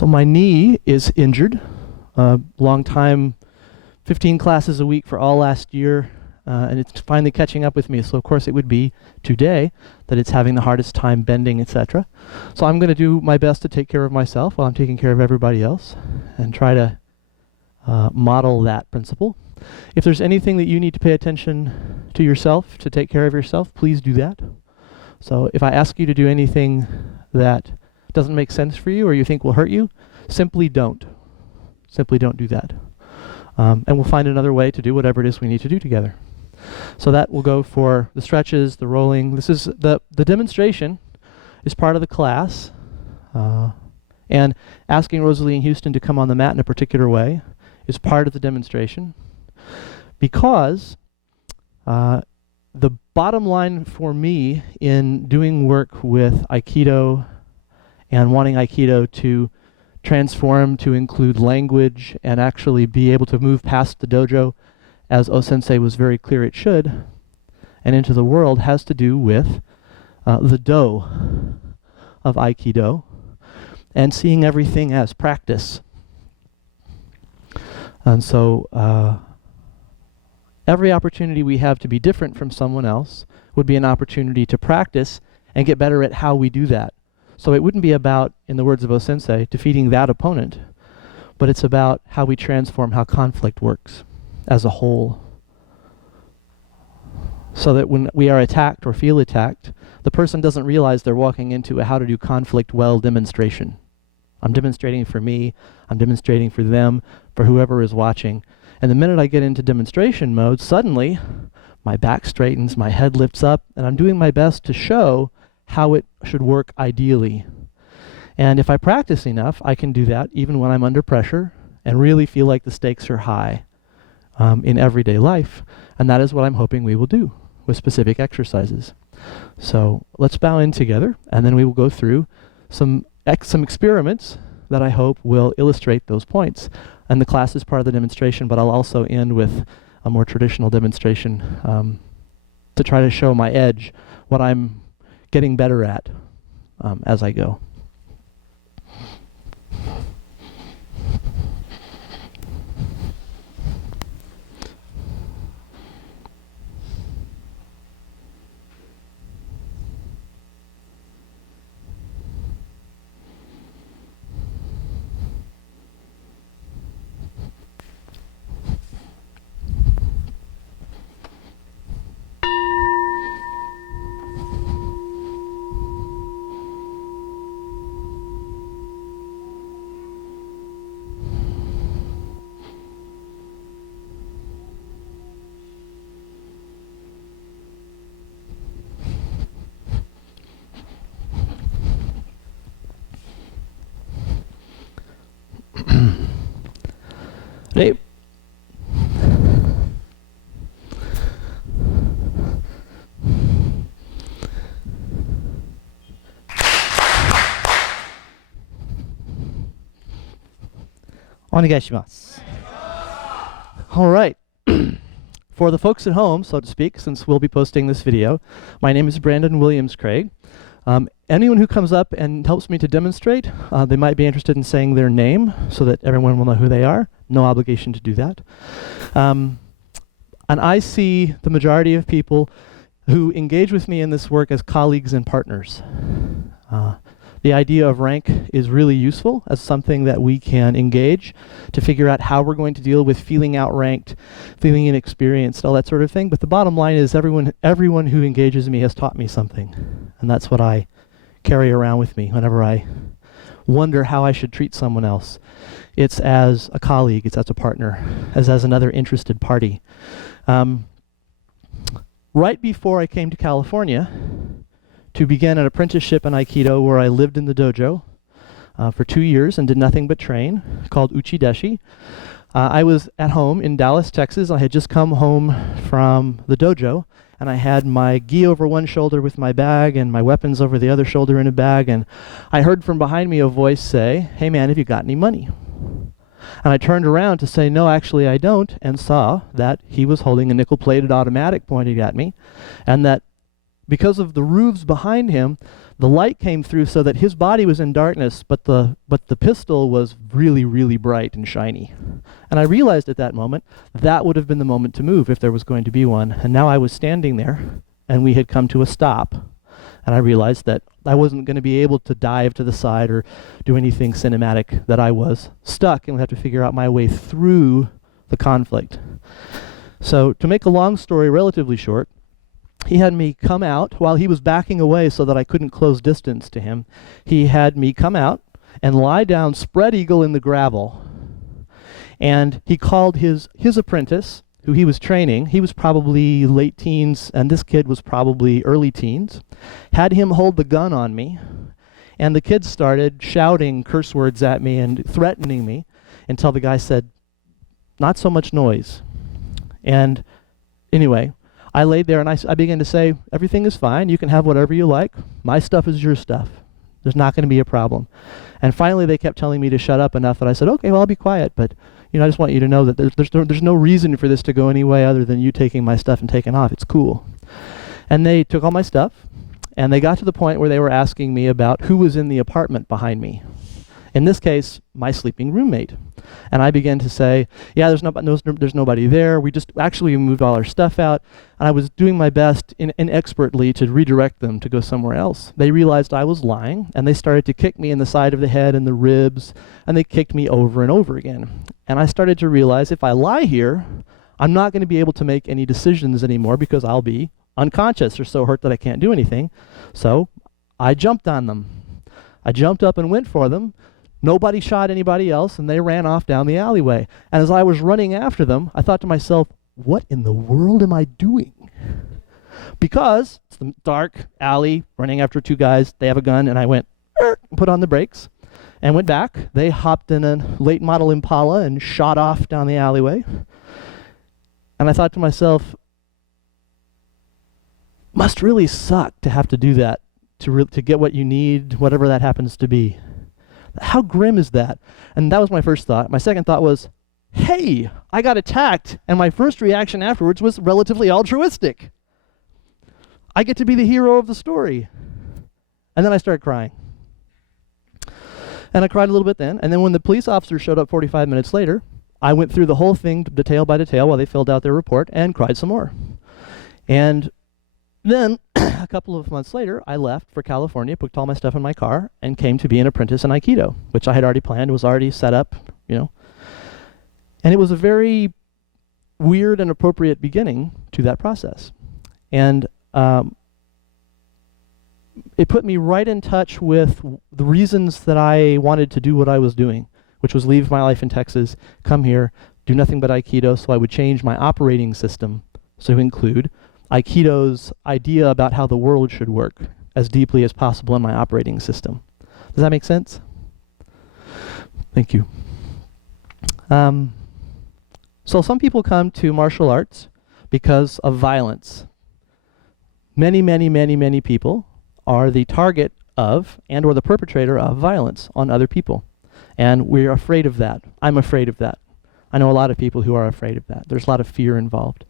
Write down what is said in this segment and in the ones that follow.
So my knee is injured. Long time, 15 classes a week for all last year, and it's finally catching up with me. So of course it would be today that it's having the hardest time bending, etc. So I'm going to do my best to take care of myself while I'm taking care of everybody else and try to model that principle. If there's anything that you need to pay attention to yourself to take care of yourself, please do that. So if I ask you to do anything that doesn't make sense for you or you think will hurt you, simply don't. Simply don't do that. And we'll find another way to do whatever it is we need to do together. So that will go for the stretches, the rolling. This is the demonstration is part of the class. And asking Rosalie and Houston to come on the mat in a particular way is part of the demonstration. Because the bottom line for me in doing work with Aikido and wanting Aikido to transform to include language and actually be able to move past the dojo, as O-sensei was very clear it should, and into the world, has to do with the do of Aikido and seeing everything as practice. And so every opportunity we have to be different from someone else would be an opportunity to practice and get better at how we do that. So it wouldn't be about, in the words of O-sensei, defeating that opponent, but it's about how we transform how conflict works as a whole. So that when we are attacked or feel attacked, the person doesn't realize they're walking into a how to do conflict well demonstration. I'm demonstrating for me, I'm demonstrating for them, for whoever is watching. And the minute I get into demonstration mode, suddenly my back straightens, my head lifts up, and I'm doing my best to show how it should work ideally. And if I practice enough, I can do that even when I'm under pressure and really feel like the stakes are high in everyday life. And that is what I'm hoping we will do with specific exercises. So let's bow in together, and then we will go through some experiments that I hope will illustrate those points. And the class is part of the demonstration, but I'll also end with a more traditional demonstration to try to show my edge, what I'm getting better at as I go. Hey. Onegaishimasu. All right. For the folks at home, so to speak, since we'll be posting this video, my name is Brandon Williamscraig. Anyone who comes up and helps me to demonstrate, they might be interested in saying their name so that everyone will know who they are. No obligation to do that. And I see the majority of people who engage with me in this work as colleagues and partners. The idea of rank is really useful as something that we can engage to figure out how we're going to deal with feeling outranked, feeling inexperienced, all that sort of thing. But the bottom line is everyone who engages me has taught me something. And that's what I carry around with me whenever I wonder how I should treat someone else. It's as a colleague, it's as a partner, as another interested party. Right before I came to California to begin an apprenticeship in Aikido, where I lived in the dojo for 2 years and did nothing but train, called Uchideshi. I was at home in Dallas, Texas. I had just come home from the dojo, and I had my gi over one shoulder with my bag and my weapons over the other shoulder in a bag, and I heard from behind me a voice say, "Hey man, have you got any money?" And I turned around to say, "No, actually I don't," and saw that he was holding a nickel-plated automatic pointed at me, and that because of the roofs behind him, the light came through so that his body was in darkness, but the pistol was really, really bright and shiny. And I realized at that moment that would have been the moment to move if there was going to be one. And now I was standing there, and we had come to a stop. And I realized that I wasn't going to be able to dive to the side or do anything cinematic, that I was stuck and would have to figure out my way through the conflict. So to make a long story relatively short, he had me come out while he was backing away so that I couldn't close distance to him. He had me come out and lie down spread eagle in the gravel. And he called his apprentice, who he was training. He was probably late teens, and this kid was probably early teens. Had him hold the gun on me, and the kids started shouting curse words at me and threatening me until the guy said, "Not so much noise." And anyway, I laid there and I began to say, "Everything is fine. You can have whatever you like. My stuff is your stuff. There's not going to be a problem." And finally, they kept telling me to shut up enough that I said, "Okay, well, I'll be quiet, but I just want you to know that there's no reason for this to go any way other than you taking my stuff and taking off. It's cool." And they took all my stuff, and they got to the point where they were asking me about who was in the apartment behind me. In this case, my sleeping roommate. And I began to say, "Yeah, there's nobody there. We moved all our stuff out." And I was doing my best inexpertly to redirect them to go somewhere else. They realized I was lying, and they started to kick me in the side of the head and the ribs, and they kicked me over and over again. And I started to realize if I lie here, I'm not going to be able to make any decisions anymore because I'll be unconscious or so hurt that I can't do anything. So I jumped on them. I jumped up and went for them. Nobody shot anybody else, and they ran off down the alleyway. And as I was running after them, I thought to myself, what in the world am I doing? Because it's the dark alley, running after two guys, they have a gun, and I went, put on the brakes, and went back. They hopped in a late model Impala and shot off down the alleyway. And I thought to myself, must really suck to have to do that, to get what you need, whatever that happens to be. How grim is that? And that was my first thought. My second thought was, hey, I got attacked, and my first reaction afterwards was relatively altruistic. I get to be the hero of the story. And then I started crying. And I cried a little bit then, and then when the police officer showed up 45 minutes later, I went through the whole thing detail by detail while they filled out their report and cried some more. And then, a couple of months later, I left for California, put all my stuff in my car, and came to be an apprentice in Aikido, which I had already planned, was already set up, And it was a very weird and appropriate beginning to that process. And it put me right in touch with the reasons that I wanted to do what I was doing, which was leave my life in Texas, come here, do nothing but Aikido, so I would change my operating system to include Aikido's idea about how the world should work as deeply as possible in my operating system. Does that make sense? Thank you. So some people come to martial arts because of violence. Many, many, many, many people are the target of and or the perpetrator of violence on other people. And we're afraid of that. I'm afraid of that. I know a lot of people who are afraid of that. There's a lot of fear involved.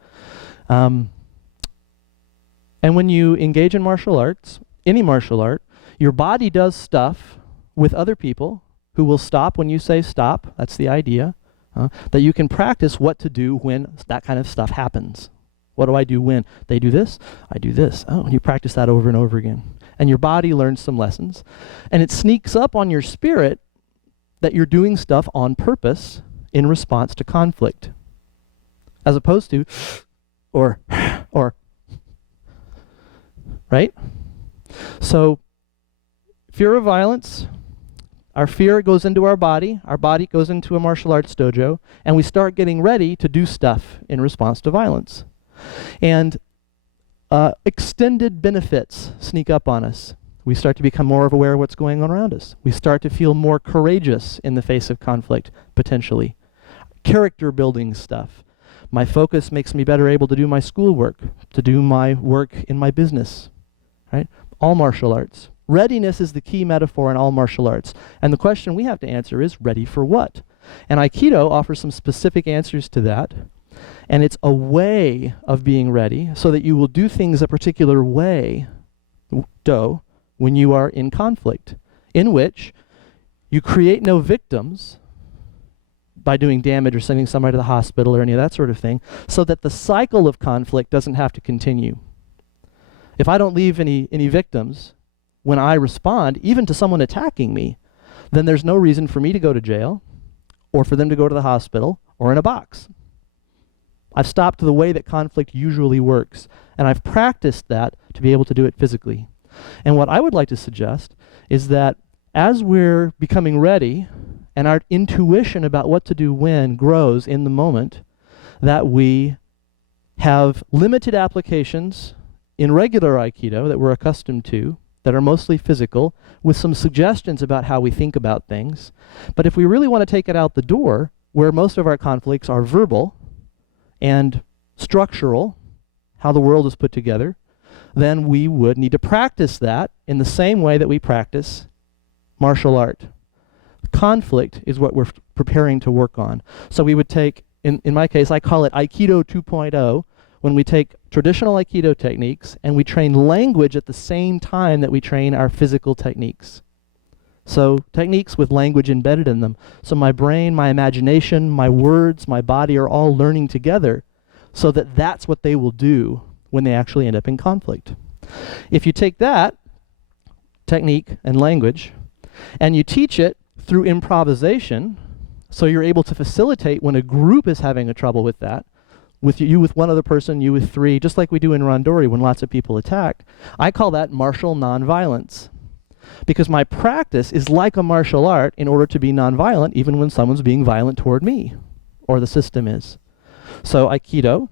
And when you engage in martial arts, any martial art, your body does stuff with other people who will stop when you say stop. That's the idea. That you can practice what to do when that kind of stuff happens. What do I do when they do this? I do this. Oh, and you practice that over and over again. And your body learns some lessons. And it sneaks up on your spirit that you're doing stuff on purpose in response to conflict. As opposed to, or, right? So, fear of violence, our fear goes into our body goes into a martial arts dojo, and we start getting ready to do stuff in response to violence. And extended benefits sneak up on us. We start to become more aware of what's going on around us. We start to feel more courageous in the face of conflict, potentially. Character building stuff. My focus makes me better able to do my schoolwork, to do my work in my business, right? All martial arts. Readiness is the key metaphor in all martial arts. And the question we have to answer is, ready for what? And Aikido offers some specific answers to that. And it's a way of being ready so that you will do things a particular way, do, when you are in conflict, in which you create no victims by doing damage or sending somebody to the hospital or any of that sort of thing, so that the cycle of conflict doesn't have to continue. If I don't leave any victims when I respond, even to someone attacking me, then there's no reason for me to go to jail or for them to go to the hospital or in a box. I've stopped the way that conflict usually works, and I've practiced that to be able to do it physically. And what I would like to suggest is that as we're becoming ready and our intuition about what to do when grows in the moment, that we have limited applications in regular Aikido that we're accustomed to, that are mostly physical, with some suggestions about how we think about things. But if we really want to take it out the door, where most of our conflicts are verbal and structural, how the world is put together, then we would need to practice that in the same way that we practice martial art. Conflict is what we're preparing to work on. So we would take, in my case, I call it Aikido 2.0, when we take traditional Aikido techniques and we train language at the same time that we train our physical techniques. So techniques with language embedded in them. So my brain, my imagination, my words, my body are all learning together so that that's what they will do when they actually end up in conflict. If you take that technique and language and you teach it through improvisation, so you're able to facilitate when a group is having a trouble with that, with you with one other person, you with three, just like we do in Randori when lots of people attack, I call that martial nonviolence. Because my practice is like a martial art in order to be nonviolent even when someone's being violent toward me, or the system is. So Aikido,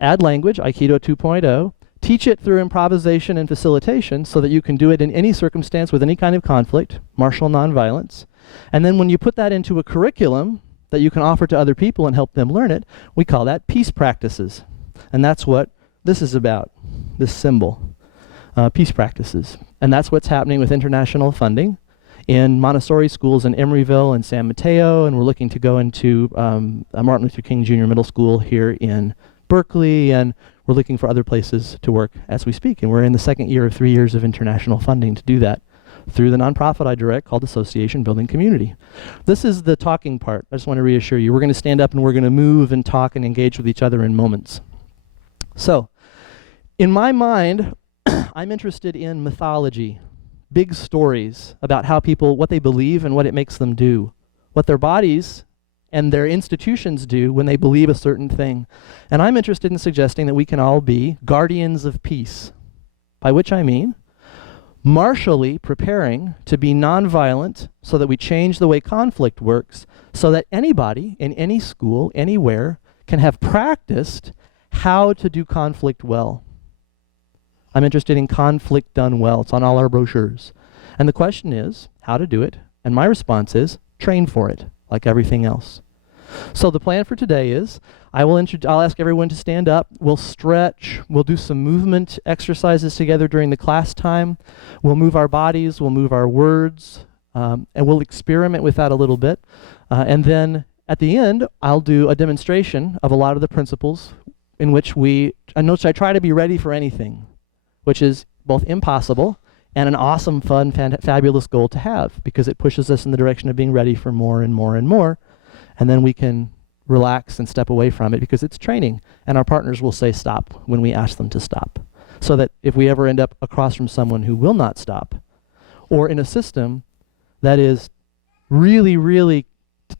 add language, Aikido 2.0, teach it through improvisation and facilitation so that you can do it in any circumstance with any kind of conflict, martial nonviolence. And then when you put that into a curriculum that you can offer to other people and help them learn it, we call that peace practices. And that's what this is about, this symbol, peace practices. And that's what's happening with international funding in Montessori schools in Emeryville and San Mateo, and we're looking to go into Martin Luther King Jr. Middle School here in Berkeley, and we're looking for other places to work as we speak. And we're in the second year of 3 years of international funding to do that through the nonprofit I direct called Association Building Community. This is the talking part. I just want to reassure you. We're going to stand up and we're going to move and talk and engage with each other in moments. So, in my mind, I'm interested in mythology, big stories about how people, what they believe and what it makes them do, what their bodies and their institutions do when they believe a certain thing. And I'm interested in suggesting that we can all be guardians of peace, by which I mean martially preparing to be nonviolent so that we change the way conflict works, so that anybody in any school, anywhere, can have practiced how to do conflict well. I'm interested in conflict done well. It's on all our brochures. And the question is, how to do it? And my response is, train for it, like everything else. So the plan for today is, I'll ask everyone to stand up, we'll stretch, we'll do some movement exercises together during the class time, we'll move our bodies, we'll move our words, and we'll experiment with that a little bit. And then at the end, I'll do a demonstration of a lot of the principles in which I try to be ready for anything, which is both impossible and an awesome, fun, fabulous goal to have, because it pushes us in the direction of being ready for more and more and more. And then we can relax and step away from it because it's training. And our partners will say stop when we ask them to stop. So that if we ever end up across from someone who will not stop, or in a system that is really, really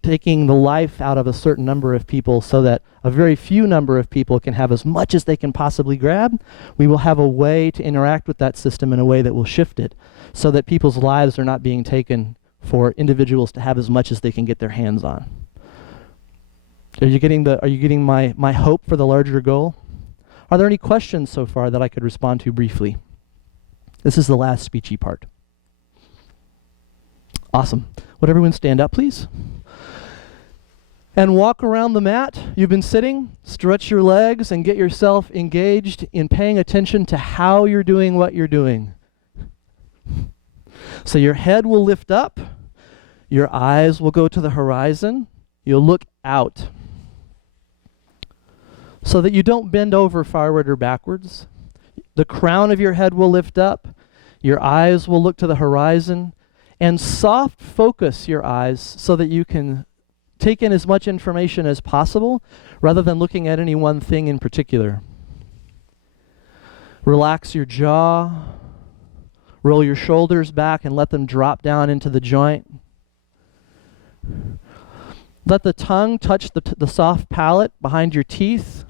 taking the life out of a certain number of people so that a very few number of people can have as much as they can possibly grab, we will have a way to interact with that system in a way that will shift it so that people's lives are not being taken for individuals to have as much as they can get their hands on. Are you getting my hope for the larger goal? Are there any questions so far that I could respond to briefly? This is the last speechy part. Awesome. Would everyone stand up, please? And walk around the mat you've been sitting, stretch your legs, and get yourself engaged in paying attention to how you're doing what you're doing. So your head will lift up, your eyes will go to the horizon, you'll look out, so that you don't bend over forward or backwards. The crown of your head will lift up, Your eyes will look to the horizon, and soft focus your eyes so that you can take in as much information as possible rather than looking at any one thing in particular. Relax your jaw, roll your shoulders back and let them drop down into the joint. Let the tongue touch the soft palate behind your teeth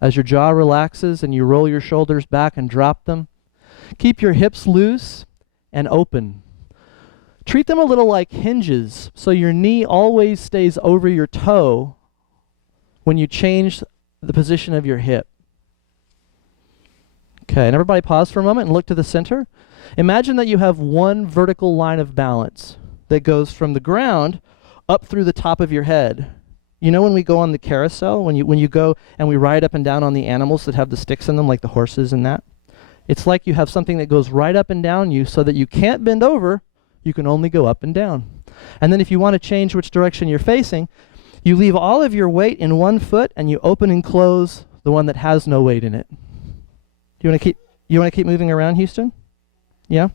as your jaw relaxes and you roll your shoulders back and drop them. Keep your hips loose and open. Treat them a little like hinges, so your knee always stays over your toe when you change the position of your hip. Okay, and everybody pause for a moment and look to the center. Imagine that you have one vertical line of balance that goes from the ground up through the top of your head. You know when we go on the carousel, when you go and we ride up and down on the animals that have the sticks in them, like the horses and that? It's like you have something that goes right up and down you so that you can't bend over, you can only go up and down. And then if you want to change which direction you're facing, you leave all of your weight in one foot and you open and close the one that has no weight in it. You want to keep moving around, Houston? Yeah?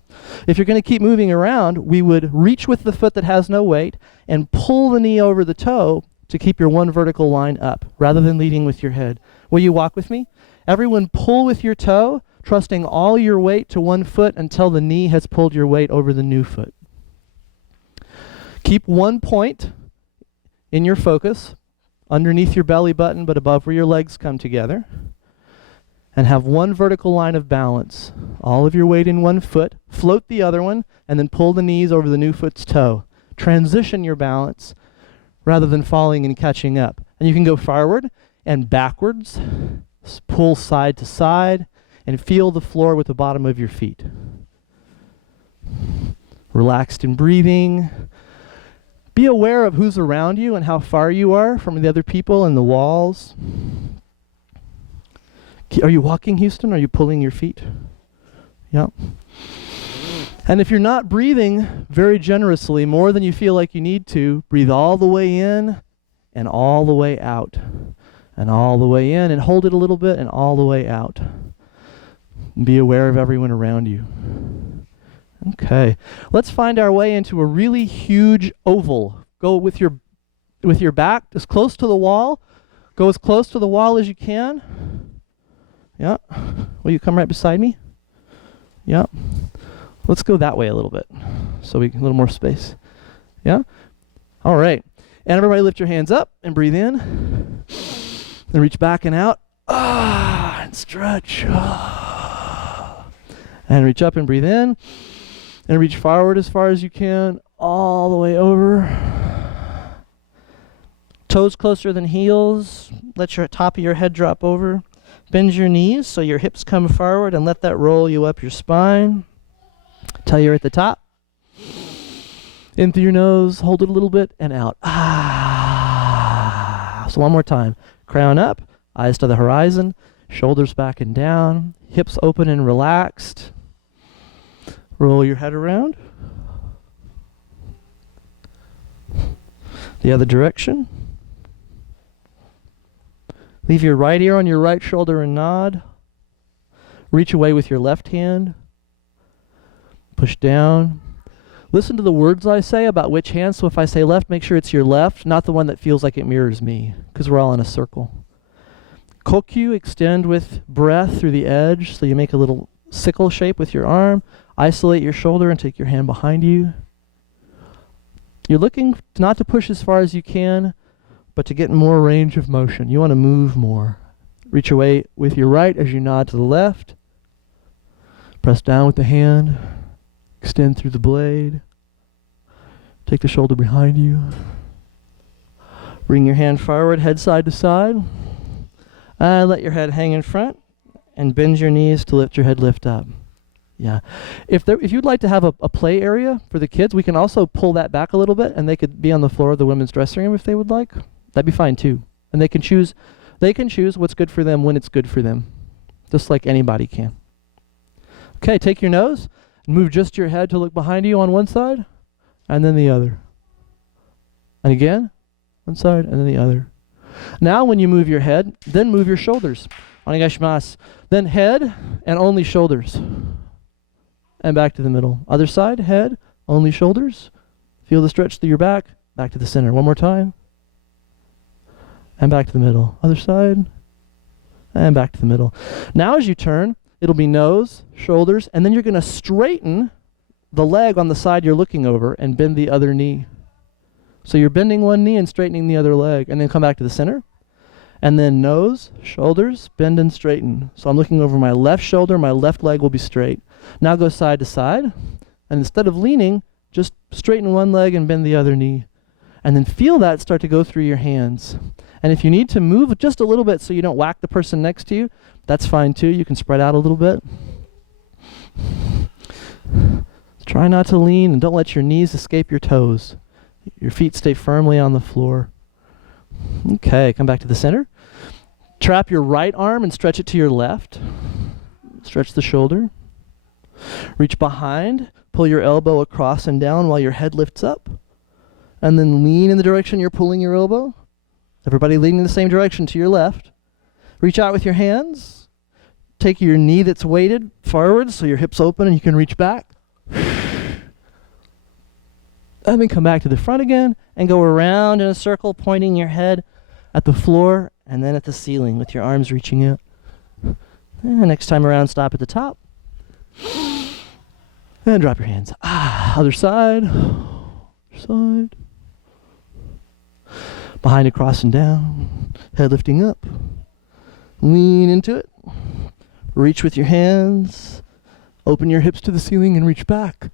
If you're going to keep moving around, we would reach with the foot that has no weight and pull the knee over the toe to keep your one vertical line up rather than leading with your head. Will you walk with me? Everyone pull with your toe, trusting all your weight to one foot until the knee has pulled your weight over the new foot. Keep one point in your focus, underneath your belly button but above where your legs come together, and have one vertical line of balance. All of your weight in one foot, float the other one, and then pull the knees over the new foot's toe. Transition your balance rather than falling and catching up. And you can go forward and backwards, pull side to side, and feel the floor with the bottom of your feet. Relaxed in breathing. Be aware of who's around you and how far you are from the other people and the walls. Are you walking, Houston? Are you pulling your feet? Yeah. And if you're not breathing very generously, more than you feel like you need to, breathe all the way in and all the way out. And all the way in and hold it a little bit and all the way out. Be aware of everyone around you. Okay, let's find our way into a really huge oval. Go with your back as close to the wall. Go as close to the wall as you can. Yeah. Will you come right beside me? Yeah. Let's go that way a little bit so we get a little more space. Yeah? All right. And everybody lift your hands up and breathe in. And reach back and out. And stretch. And reach up and breathe in. And reach forward as far as you can, all the way over. Toes closer than heels. Let your top of your head drop over. Bend your knees so your hips come forward and let that roll you up your spine. Till you're at the top. In through your nose, hold it a little bit, and out. So one more time. Crown up, eyes to the horizon, shoulders back and down, hips open and relaxed. Roll your head around. The other direction. Leave your right ear on your right shoulder and nod. Reach away with your left hand. Push down. Listen to the words I say about which hand. So if I say left, make sure it's your left, not the one that feels like it mirrors me, because we're all in a circle. Kokyu, extend with breath through the edge, so you make a little sickle shape with your arm. Isolate your shoulder and take your hand behind you. You're looking not to push as far as you can, but to get more range of motion. You want to move more. Reach away with your right as you nod to the left. Press down with the hand. Extend through the blade. Take the shoulder behind you. Bring your hand forward, head side to side. And let your head hang in front. And bend your knees to lift your head, lift up. Yeah. If you'd like to have a play area for the kids, we can also pull that back a little bit, and they could be on the floor of the women's dressing room if they would like. That'd be fine too. And they can choose what's good for them when it's good for them, just like anybody can. Okay, take your nose and move just your head to look behind you on one side, and then the other. And again, one side and then the other. Now when you move your head, then move your shoulders. Onegaishimasu. Then head and only shoulders. and back to the middle. Other side, head, only shoulders. Feel the stretch through your back to the center. One more time. And back to the middle. Other side, and back to the middle. Now as you turn, it'll be nose, shoulders, and then you're going to straighten the leg on the side you're looking over and bend the other knee. So you're bending one knee and straightening the other leg, and then come back to the center. And then nose, shoulders, bend and straighten. So I'm looking over my left shoulder, my left leg will be straight. Now go side to side, and instead of leaning, just straighten one leg and bend the other knee. And then feel that start to go through your hands. And if you need to move just a little bit so you don't whack the person next to you, that's fine too. You can spread out a little bit. Try not to lean, and don't let your knees escape your toes. Your feet stay firmly on the floor. Okay, come back to the center. Trap your right arm and stretch it to your left. Stretch the shoulder. Reach behind. Pull your elbow across and down while your head lifts up. And then lean in the direction you're pulling your elbow. Everybody leaning in the same direction to your left. Reach out with your hands. Take your knee that's weighted forward so your hips open and you can reach back. And then come back to the front again and go around in a circle, pointing your head at the floor and then at the ceiling with your arms reaching out. And next time around, stop at the top. And drop your hands. Other side. Other side. Behind, across, and down. Head lifting up. Lean into it. Reach with your hands. Open your hips to the ceiling and reach back.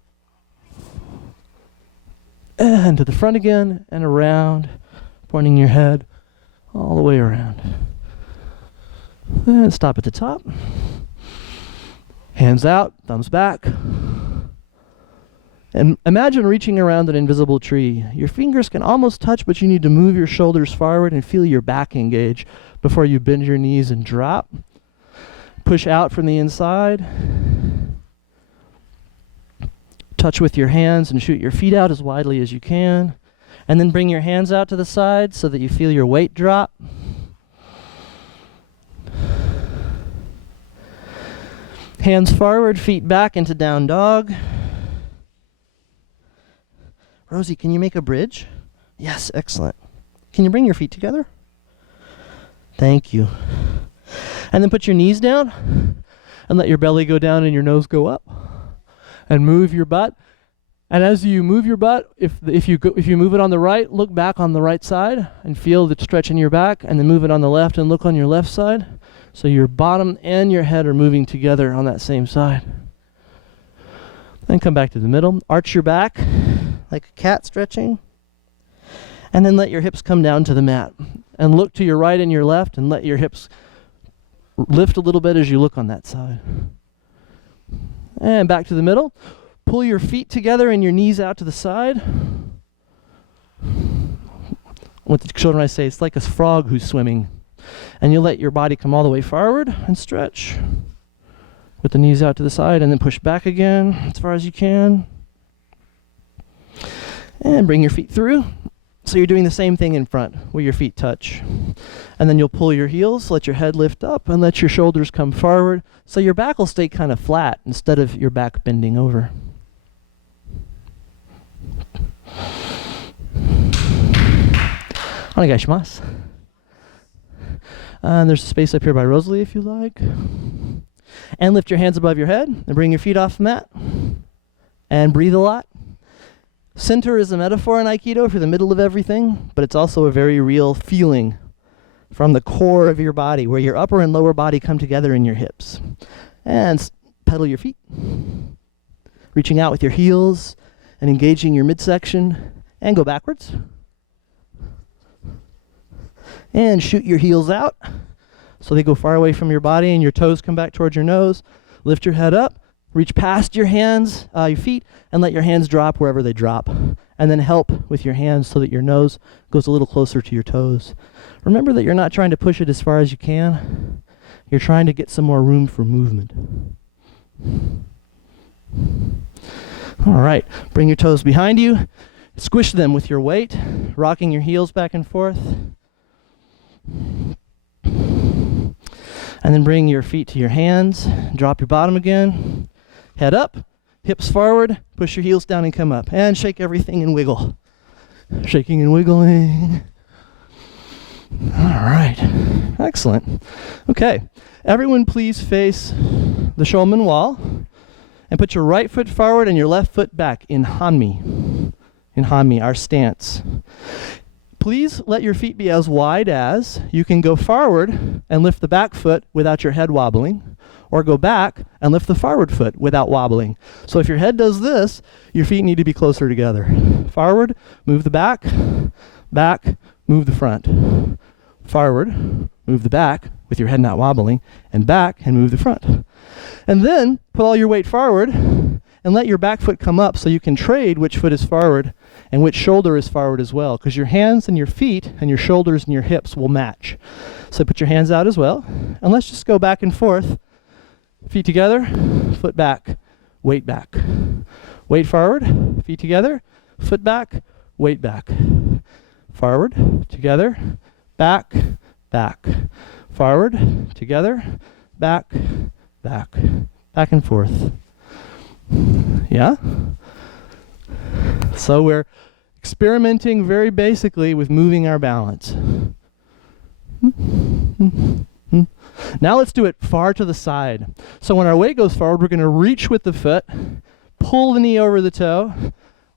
And to the front again and around, pointing your head all the way around. And stop at the top. Hands out, thumbs back. And imagine reaching around an invisible tree. Your fingers can almost touch, but you need to move your shoulders forward and feel your back engage before you bend your knees and drop. Push out from the inside. Touch with your hands and shoot your feet out as widely as you can. And then bring your hands out to the side so that you feel your weight drop. Hands forward, feet back into down dog. Rosie, can you make a bridge? Yes, excellent. Can you bring your feet together? Thank you. And then put your knees down and let your belly go down and your nose go up. And move your butt. And as you move your butt, if you move it on the right, look back on the right side and feel the stretch in your back, and then move it on the left and look on your left side. So your bottom and your head are moving together on that same side. Then come back to the middle. Arch your back like a cat stretching. And then let your hips come down to the mat. And look to your right and your left and let your hips lift a little bit as you look on that side. And back to the middle. Pull your feet together and your knees out to the side. With the children I say, it's like a frog who's swimming. And you let your body come all the way forward and stretch. With the knees out to the side, and then push back again as far as you can. And bring your feet through. So you're doing the same thing in front, where your feet touch. And then you'll pull your heels, let your head lift up, and let your shoulders come forward, so your back will stay kind of flat instead of your back bending over. Onegaishimasu. And there's a space up here by Rosalie if you like. And lift your hands above your head, and bring your feet off the mat. And breathe a lot. Center is a metaphor in Aikido for the middle of everything, but it's also a very real feeling from the core of your body, where your upper and lower body come together in your hips. And pedal your feet. Reaching out with your heels and engaging your midsection. And go backwards. And shoot your heels out so they go far away from your body and your toes come back towards your nose. Lift your head up. Reach past your hands, your feet, and let your hands drop wherever they drop. And then help with your hands so that your nose goes a little closer to your toes. Remember that you're not trying to push it as far as you can. You're trying to get some more room for movement. All right, bring your toes behind you. Squish them with your weight, rocking your heels back and forth. And then bring your feet to your hands. Drop your bottom again. Head up. hips forward, push your heels down and come up. And shake everything and wiggle. Shaking and wiggling. All right, excellent. Okay, everyone please face the Shomen wall and put your right foot forward and your left foot back in Hanmi. In Hanmi, our stance. Please let your feet be as wide as you can go forward and lift the back foot without your head wobbling, or go back and lift the forward foot without wobbling. So if your head does this, your feet need to be closer together. Forward, move the back, back, move the front. Forward, move the back with your head not wobbling, and back and move the front. And then put all your weight forward and let your back foot come up so you can trade which foot is forward and which shoulder is forward as well, because your hands and your feet and your shoulders and your hips will match. So put your hands out as well, and let's just go back and forth. Feet together, foot back, weight back. Weight forward, feet together, foot back, weight back. Forward, together, back, back. Forward, together, back, back. Back and forth. Yeah? So we're experimenting very basically with moving our balance. Now let's do it far to the side. So when our weight goes forward, we're going to reach with the foot, pull the knee over the toe,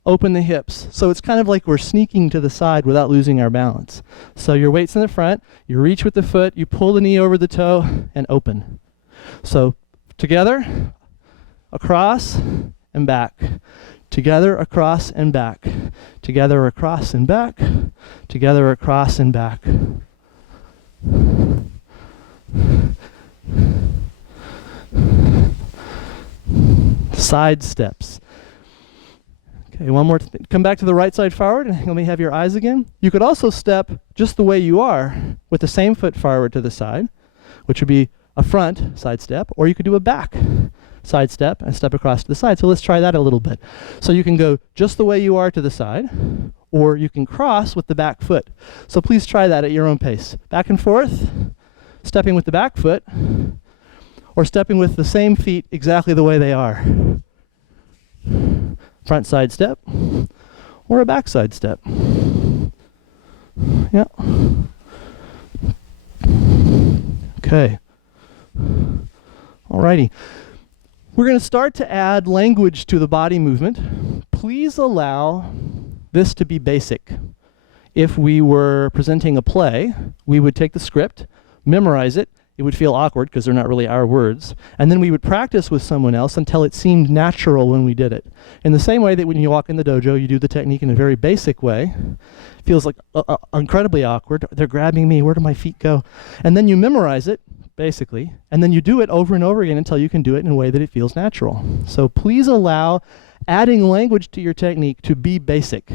open the hips. So it's kind of like we're sneaking to the side without losing our balance. So your weight's in the front, you reach with the foot, you pull the knee over the toe, and open. So together, across, and back. Together, across, and back. Together, across, and back. Together, across, and back. Side steps. Okay, one more. Come back to the right side forward, and let me have your eyes again. You could also step just the way you are with the same foot forward to the side, which would be a front side step, or you could do a back side step and step across to the side. So let's try that a little bit. So you can go just the way you are to the side, or you can cross with the back foot. So please try that at your own pace. Back and forth, stepping with the back foot, or stepping with the same feet exactly the way they are. Front side step, or a back side step. Yeah. Okay. Alrighty. We're going to start to add language to the body movement. Please allow this to be basic. If we were presenting a play, we would take the script, memorize it. It would feel awkward because they're not really our words. And then we would practice with someone else until it seemed natural when we did it. In the same way that when you walk in the dojo, you do the technique in a very basic way. It feels like incredibly awkward. They're grabbing me. Where do my feet go? And then you memorize it, basically. And then you do it over and over again until you can do it in a way that it feels natural. So please allow adding language to your technique to be basic.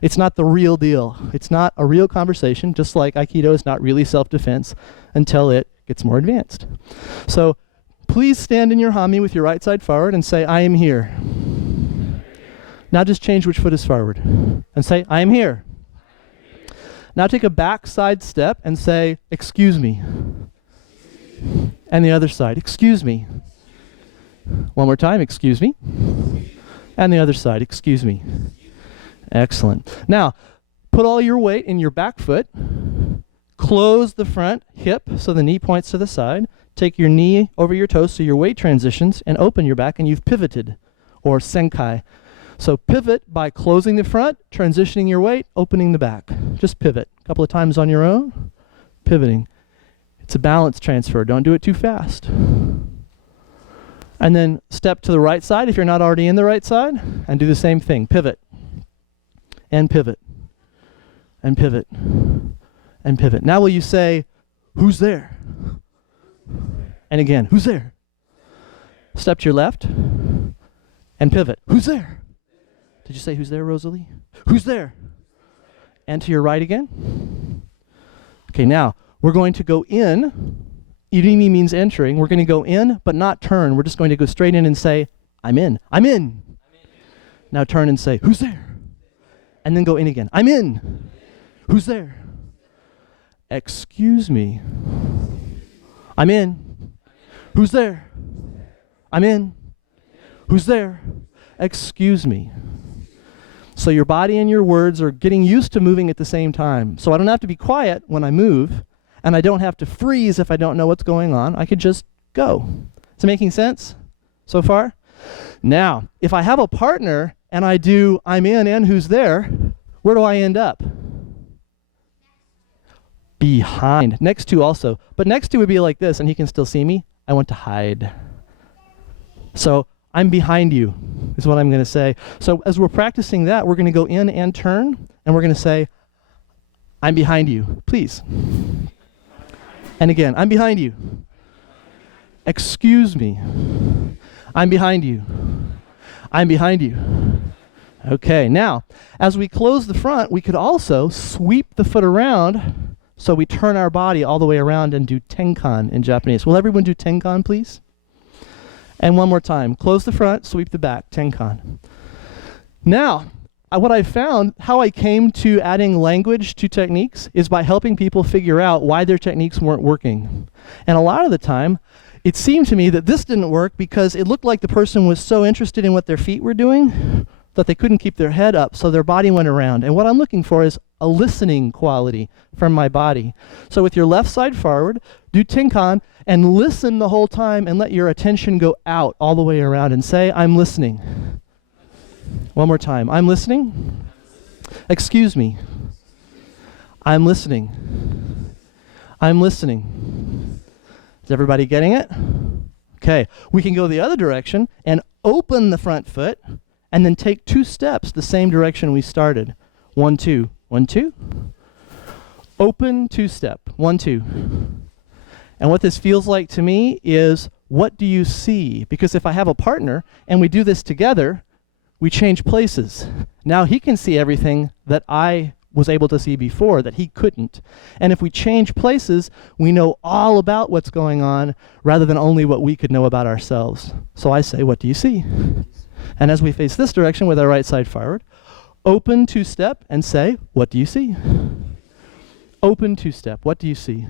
It's not the real deal. It's not a real conversation, just like Aikido is not really self-defense until it gets more advanced. So please stand in your hami with your right side forward and say, I am here. Now just change which foot is forward and say, I am here. Now take a back side step and say, excuse me. And the other side, excuse me. One more time, excuse me. And the other side, excuse me. Excellent. Now, put all your weight in your back foot. Close the front hip so the knee points to the side. Take your knee over your toes so your weight transitions, and open your back, and you've pivoted, or senkai. So pivot by closing the front, transitioning your weight, opening the back. Just pivot. A couple of times on your own, pivoting. It's a balance transfer. Don't do it too fast. And then step to the right side if you're not already in the right side, and do the same thing. Pivot. And pivot. And pivot. And pivot. Now will you say, who's there? And again, who's there? Step to your left and pivot. Who's there? Did you say who's there, Rosalie? Who's there? And to your right again. Okay, now we're going to go in. Irimi means entering. We're going to go in, but not turn. We're just going to go straight in and say, I'm in. I'm in. Now turn and say, who's there? And then go in again. I'm in. Who's there? Excuse me. I'm in. Who's there? I'm in. Who's there? Excuse me. So your body and your words are getting used to moving at the same time. So I don't have to be quiet when I move, and I don't have to freeze if I don't know what's going on. I could just go. Is it making sense so far? Now, if I have a partner and I do I'm in and who's there, where do I end up? Behind. Next to also. But next to would be like this, and he can still see me. I want to hide. So I'm behind you, is what I'm going to say. So as we're practicing that, we're going to go in and turn, and we're going to say, I'm behind you, please. And again, I'm behind you. Excuse me. I'm behind you. I'm behind you. Okay, now, as we close the front, we could also sweep the foot around, so we turn our body all the way around and do tenkan in Japanese. Will everyone do tenkan, please? And one more time. Close the front, sweep the back, tenkan. Now, what I found, how I came to adding language to techniques is by helping people figure out why their techniques weren't working. And a lot of the time, it seemed to me that this didn't work because it looked like the person was so interested in what their feet were doing that they couldn't keep their head up, so their body went around. And what I'm looking for is a listening quality from my body. So with your left side forward, do tenkan, and listen the whole time and let your attention go out all the way around and say, I'm listening. One more time. I'm listening. Excuse me. I'm listening. I'm listening. Is everybody getting it? Okay. We can go the other direction and open the front foot and then take 2 steps the same direction we started. 1, 2. 1, 2. Open 2-step. 1, 2. And what this feels like to me is, what do you see? Because if I have a partner and we do this together, we change places. Now he can see everything that I was able to see before that he couldn't. And if we change places, we know all about what's going on rather than only what we could know about ourselves. So I say, what do you see? And as we face this direction with our right side forward, open 2-step and say, what do you see? Open 2-step, what do you see?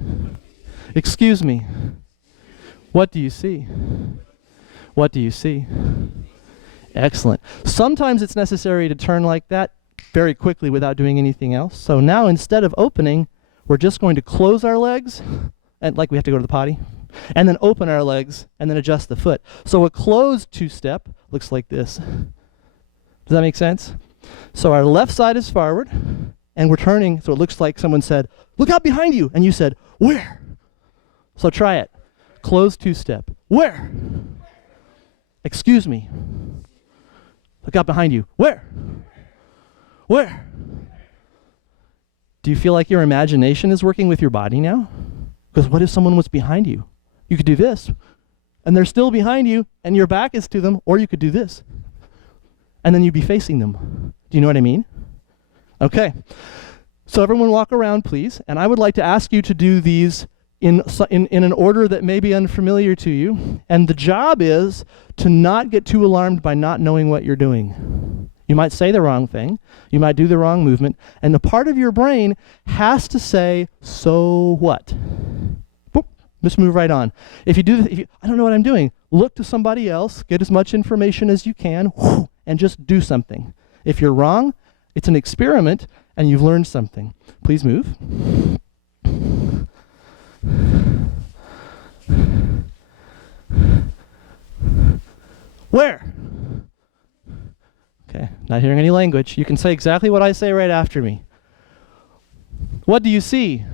Excuse me. What do you see? What do you see? Excellent. Sometimes it's necessary to turn like that very quickly without doing anything else. So now instead of opening, we're just going to close our legs, and like we have to go to the potty, and then open our legs, and then adjust the foot. So a closed 2-step looks like this. Does that make sense? So our left side is forward, and we're turning, so it looks like someone said, look out behind you, and you said, where? So try it. Closed 2-step. Where? Excuse me. Look out behind you. Where? Where? Do you feel like your imagination is working with your body now? Because what if someone was behind you? You could do this, and they're still behind you, and your back is to them, or you could do this. And then you'd be facing them. Do you know what I mean? Okay. So everyone walk around, please, and I would like to ask you to do these in an order that may be unfamiliar to you, and the job is to not get too alarmed by not knowing what you're doing. You might say the wrong thing, you might do the wrong movement, and the part of your brain has to say, so what? Boop, just move right on. If you do, I don't know what I'm doing, look to somebody else, get as much information as you can, whoo, and just do something. If you're wrong, it's an experiment, and you've learned something. Please move. Where? Okay, not hearing any language. You can say exactly what I say right after me. What do you see?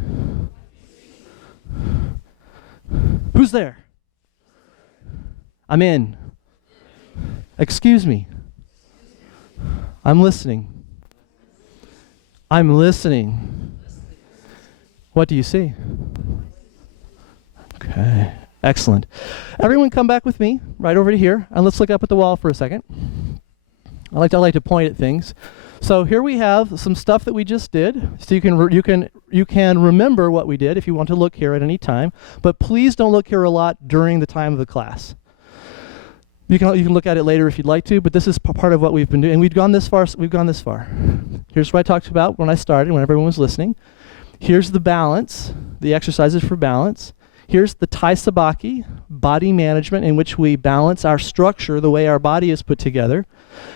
Who's there? I'm in. Excuse me. I'm listening. I'm listening. What do you see? Okay, excellent. Everyone come back with me, right over to here, and let's look up at the wall for a second. I like to point at things. So here we have some stuff that we just did. So you can remember what we did if you want to look here at any time, but please don't look here a lot during the time of the class. You can look at it later if you'd like to, but this is part of what we've been doing. And we've gone this far. Here's what I talked about when I started, when everyone was listening. Here's the balance, the exercises for balance. Here's the Tai Sabaki, body management, in which we balance our structure the way our body is put together.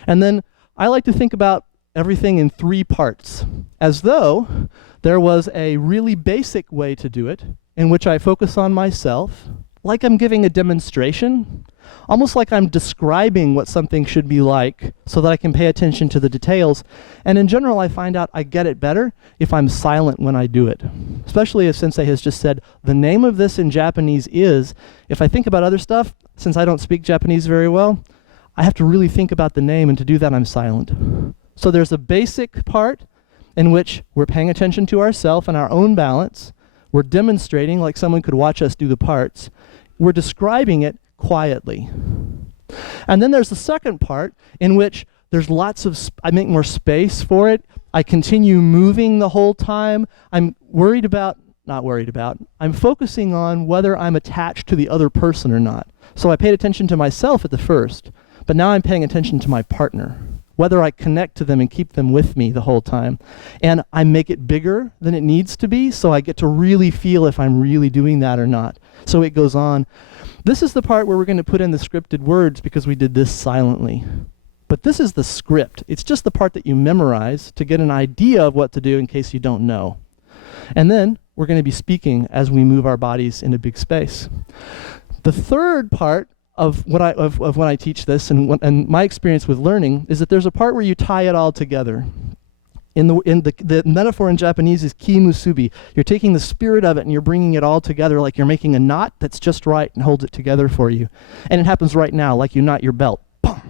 And then I like to think about everything in 3 parts, as though there was a really basic way to do it, in which I focus on myself, like I'm giving a demonstration, almost like I'm describing what something should be like so that I can pay attention to the details. And in general, I find out I get it better if I'm silent when I do it. Especially if Sensei has just said, the name of this in Japanese is, if I think about other stuff, since I don't speak Japanese very well, I have to really think about the name, and to do that, I'm silent. So there's a basic part in which we're paying attention to ourselves and our own balance. We're demonstrating like someone could watch us do the parts. We're describing it quietly. And then there's the second part in which there's lots of, I make more space for it. I continue moving the whole time. I'm I'm focusing on whether I'm attached to the other person or not. So I paid attention to myself at the first, but now I'm paying attention to my partner, whether I connect to them and keep them with me the whole time. And I make it bigger than it needs to be, so I get to really feel if I'm really doing that or not. So it goes on. This is the part where we're going to put in the scripted words because we did this silently. But this is the script. It's just the part that you memorize to get an idea of what to do in case you don't know. And then we're going to be speaking as we move our bodies into big space. The third part of when I teach this and my experience with learning is that there's a part where you tie it all together. The metaphor in Japanese is kimusubi. You're taking the spirit of it and you're bringing it all together like you're making a knot that's just right and holds it together for you. And it happens right now, like you knot your belt. Boom.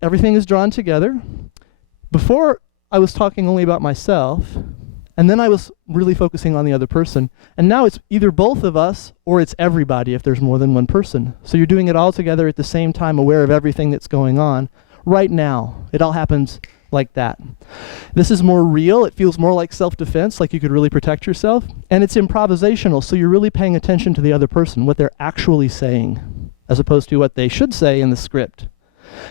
Everything is drawn together. Before, I was talking only about myself, and then I was really focusing on the other person. And now it's either both of us or it's everybody if there's more than one person. So you're doing it all together at the same time, aware of everything that's going on. Right now, it all happens like that. This is more real. It feels more like self-defense, like you could really protect yourself. And it's improvisational, so you're really paying attention to the other person, what they're actually saying, as opposed to what they should say in the script.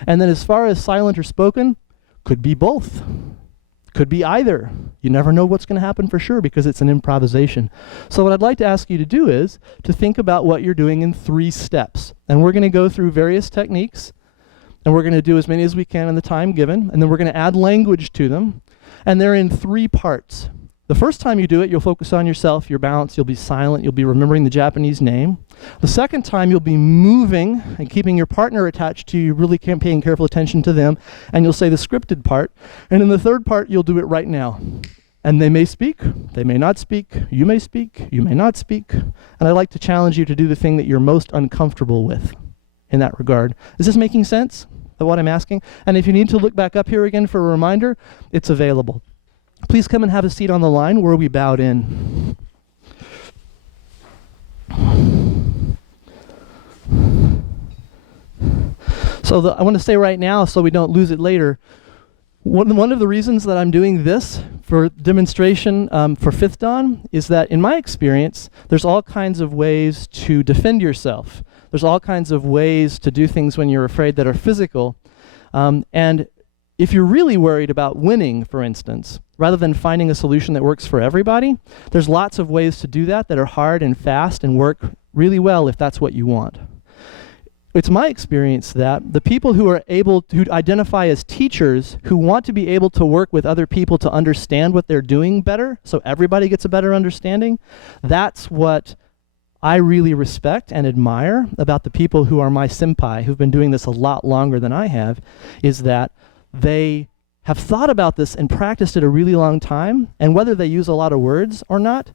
And then as far as silent or spoken, could be both. Could be either. You never know what's going to happen for sure because it's an improvisation. So what I'd like to ask you to do is to think about what you're doing in 3 steps. And we're going to go through various techniques, and we're going to do as many as we can in the time given, and then we're going to add language to them. And they're in 3 parts. The first time you do it, you'll focus on yourself, your balance, you'll be silent, you'll be remembering the Japanese name. The second time, you'll be moving and keeping your partner attached to you, really paying careful attention to them, and you'll say the scripted part. And in the third part, you'll do it right now. And they may speak, they may not speak, you may not speak, and I'd like to challenge you to do the thing that you're most uncomfortable with in that regard. Is this making sense of what I'm asking? And if you need to look back up here again for a reminder, it's available. Please come and have a seat on the line where we bowed in. So I want to say right now, so we don't lose it later, one of the reasons that I'm doing this for demonstration for 5th Dan is that in my experience, there's all kinds of ways to defend yourself. There's all kinds of ways to do things when you're afraid that are physical. And if you're really worried about winning, for instance, rather than finding a solution that works for everybody, there's lots of ways to do that are hard and fast and work really well if that's what you want. It's my experience that the people who identify as teachers, who want to be able to work with other people to understand what they're doing better, so everybody gets a better understanding, that's what I really respect and admire about the people who are my senpai, who've been doing this a lot longer than I have, is that they have thought about this and practiced it a really long time, and whether they use a lot of words or not,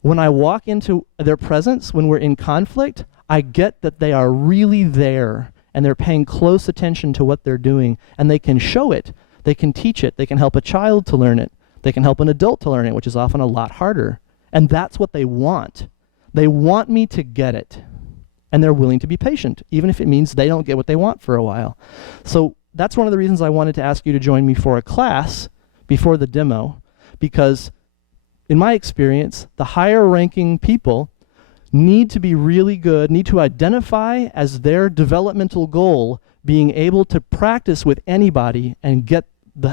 when I walk into their presence when we're in conflict, I get that they are really there, and they're paying close attention to what they're doing, and they can show it, they can teach it, they can help a child to learn it, they can help an adult to learn it, which is often a lot harder. And that's what they want. They want me to get it, and they're willing to be patient, even if it means they don't get what they want for a while. So that's one of the reasons I wanted to ask you to join me for a class before the demo, because in my experience, the higher ranking people need to be really good, need to identify as their developmental goal being able to practice with anybody and get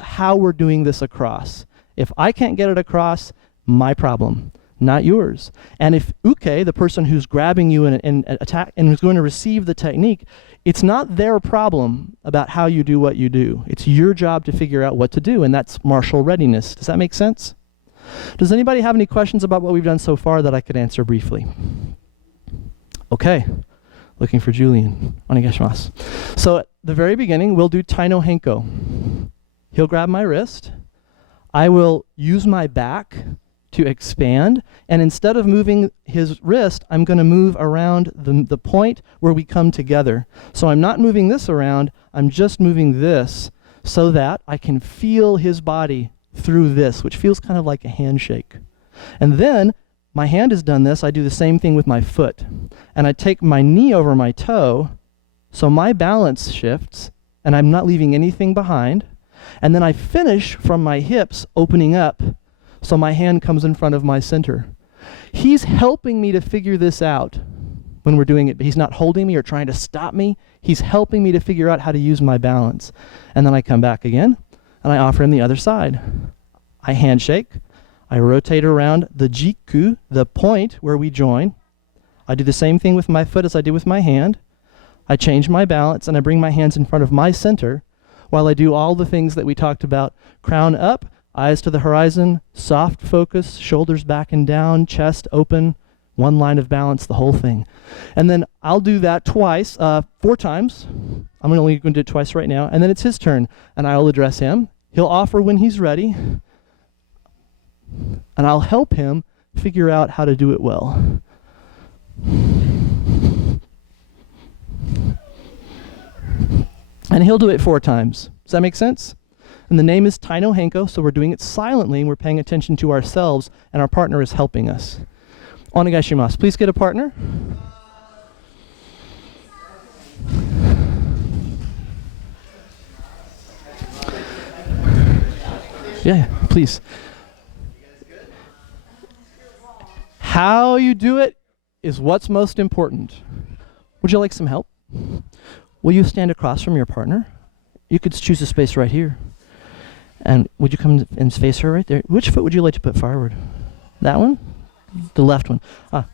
how we're doing this across. If I can't get it across, my problem, not yours. And if uke, the person who's grabbing you and attack and who's going to receive the technique, it's not their problem about how you do what you do. It's your job to figure out what to do, and that's martial readiness. Does that make sense? Does anybody have any questions about what we've done so far that I could answer briefly? Okay. Looking for Julian. Onegaishimasu. So at the very beginning, we'll do Tai no Henko. He'll grab my wrist. I will use my back to expand, and instead of moving his wrist, I'm going to move around the point where we come together. So I'm not moving this around, I'm just moving this so that I can feel his body through this, which feels kind of like a handshake. And then my hand has done this, I do the same thing with my foot. And I take my knee over my toe, so my balance shifts, and I'm not leaving anything behind. And then I finish from my hips opening up, so my hand comes in front of my center. He's helping me to figure this out when we're doing it, but he's not holding me or trying to stop me. He's helping me to figure out how to use my balance. And then I come back again, and I offer him the other side. I handshake. I rotate around the jiku, the point where we join. I do the same thing with my foot as I did with my hand. I change my balance, and I bring my hands in front of my center while I do all the things that we talked about. Crown up, eyes to the horizon, soft focus, shoulders back and down, chest open, one line of balance, the whole thing. And then I'll do that twice, 4 times. I'm only going to do it twice right now. And then it's his turn, and I'll address him. He'll offer when he's ready, and I'll help him figure out how to do it well. And he'll do it 4 times. Does that make sense? And the name is Tai no Henko, so we're doing it silently, and we're paying attention to ourselves, and our partner is helping us. Onegaishimasu. Please get a partner. Yeah, please. How you do it is what's most important. Would you like some help? Will you stand across from your partner? You could choose a space right here. And would you come and face her right there? Which foot would you like to put forward? That one? The left one. Ah,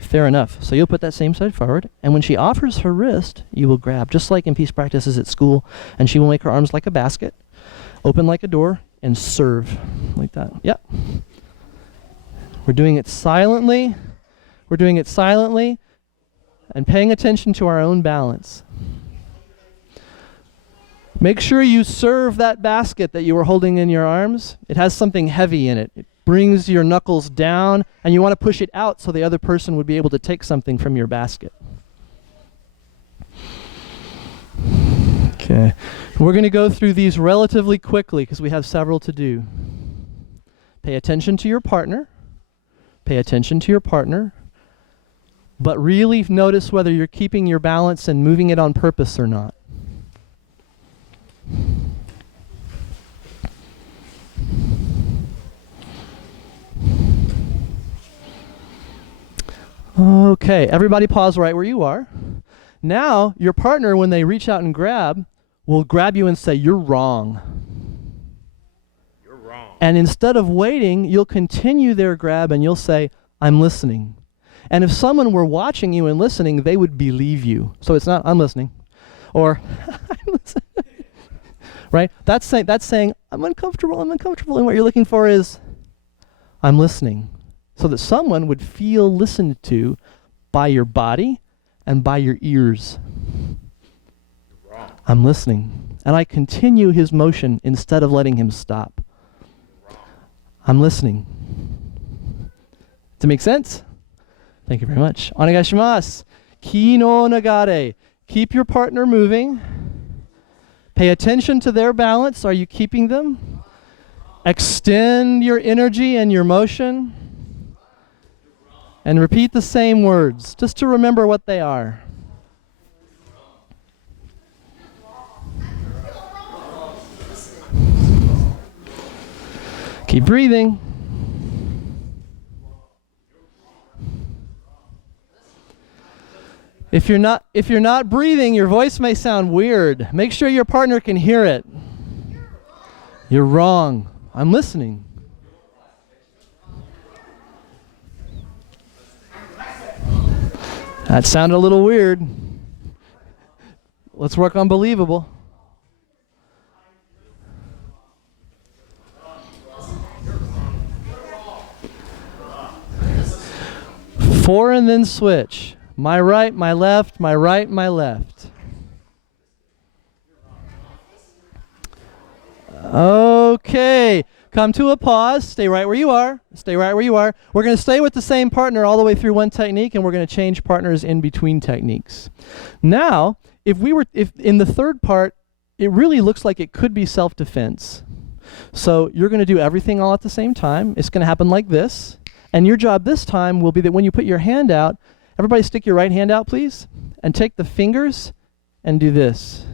fair enough. So you'll put that same side forward, and when she offers her wrist, you will grab, just like in peace practices at school, and she will make her arms like a basket, open like a door, and serve like that. Yep. We're doing it silently. We're doing it silently and paying attention to our own balance. Make sure you serve that basket that you were holding in your arms. It has something heavy in it. It brings your knuckles down, and you want to push it out so the other person would be able to take something from your basket. Okay. We're going to go through these relatively quickly because we have several to do. Pay attention to your partner. Pay attention to your partner. But really notice whether you're keeping your balance and moving it on purpose or not. Okay, everybody pause right where you are. Now, your partner, when they reach out and grab, will grab you and say, "You're wrong." You're wrong. And instead of waiting, you'll continue their grab and you'll say, "I'm listening." And if someone were watching you and listening, they would believe you. So it's not, "I'm listening," or "I'm listening." Right? That's saying, I'm uncomfortable. And what you're looking for is, "I'm listening." So that someone would feel listened to by your body and by your ears. You're wrong. I'm listening. And I continue his motion instead of letting him stop. You're wrong. I'm listening. Does it make sense? Thank you very much. Onegaishimasu. Ki no nagare. Keep your partner moving. Pay attention to their balance. Are you keeping them? Extend your energy and your motion. And repeat the same words, just to remember what they are. Keep breathing. If you're not breathing, your voice may sound weird. Make sure your partner can hear it. You're wrong. I'm listening. That sounded a little weird. Let's work on believable. Four and then switch. My right, my left, my right, my left. Okay. Come to a pause. Stay right where you are. Stay right where you are. We're going to stay with the same partner all the way through one technique, and we're going to change partners in between techniques. Now, if in the third part, it really looks like it could be self-defense. So you're going to do everything all at the same time. It's going to happen like this. And your job this time will be that when you put your hand out, everybody stick your right hand out, please, and take the fingers and do this.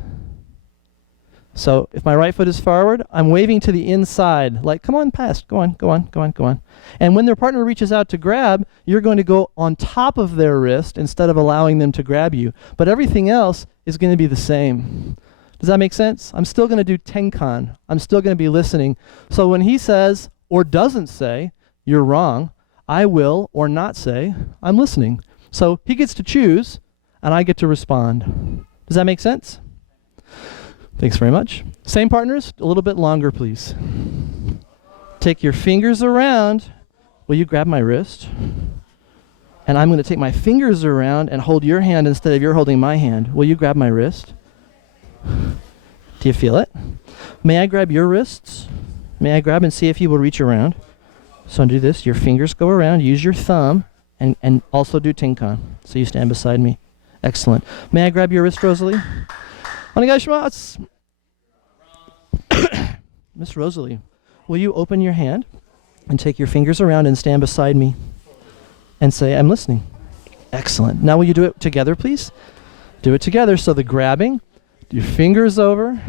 So if my right foot is forward, I'm waving to the inside, like, come on, past, go on, go on, go on, go on. And when their partner reaches out to grab, you're going to go on top of their wrist instead of allowing them to grab you. But everything else is going to be the same. Does that make sense? I'm still going to do tenkan. I'm still going to be listening. So when he says, or doesn't say, you're wrong, I will or not say, I'm listening. So he gets to choose, and I get to respond. Does that make sense? Thanks very much. Same partners, a little bit longer, please. Take your fingers around. Will you grab my wrist? And I'm going to take my fingers around and hold your hand instead of your holding my hand. Will you grab my wrist? Do you feel it? May I grab your wrists? May I grab and see if you will reach around? So do this. Your fingers go around. Use your thumb and also do tenkan. So you stand beside me. Excellent. May I grab your wrist, Rosalie? Onegaishimasu. Miss Rosalie, will you open your hand and take your fingers around and stand beside me and say, I'm listening. Excellent. Now will you do it together, please? Do it together. So the grabbing, your fingers over.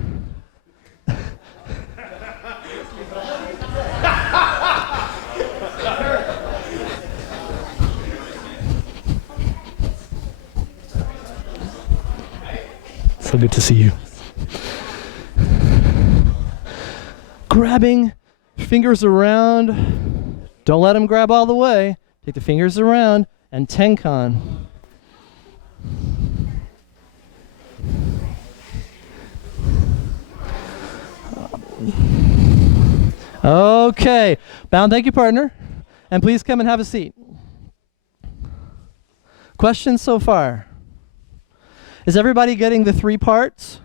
So good to see you. Grabbing, fingers around. Don't let them grab all the way. Take the fingers around and tenkan. Okay. Bound, thank you, partner. And please come and have a seat. Questions so far? Is everybody getting the three parts?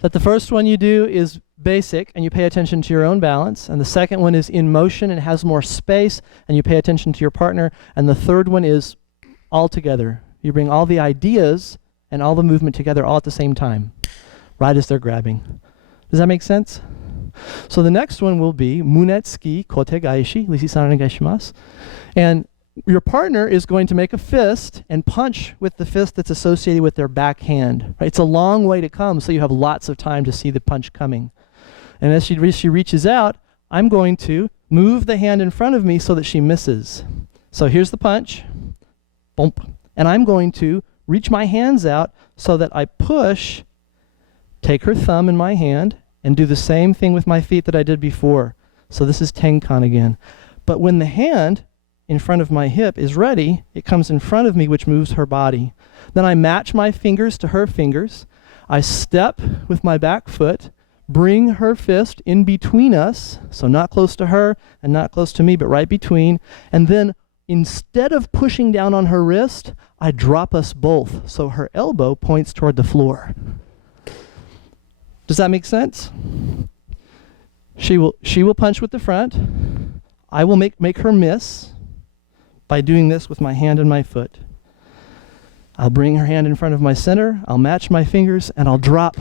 That the first one you do is basic and you pay attention to your own balance, and the second one is in motion and has more space and you pay attention to your partner, and the third one is all together. You bring all the ideas and all the movement together all at the same time, right as they're grabbing. Does that make sense? So the next one will be Munetsuki Kote Gaishi, Lisi-san onegaishimasu. And your partner is going to make a fist and punch with the fist that's associated with their back hand. Right? It's a long way to come, so you have lots of time to see the punch coming. And as she reaches out, I'm going to move the hand in front of me so that she misses. So here's the punch. Bump. And I'm going to reach my hands out so that I push, take her thumb in my hand, and do the same thing with my feet that I did before. So this is tenkan again. But when the hand in front of my hip is ready, it comes in front of me, which moves her body. Then I match my fingers to her fingers. I step with my back foot, bring her fist in between us, so not close to her and not close to me, but right between. And then instead of pushing down on her wrist, I drop us both, so her elbow points toward the floor. Does that make sense? She will punch with the front. I will make her miss by doing this with my hand and my foot. I'll bring her hand in front of my center, I'll match my fingers, and I'll drop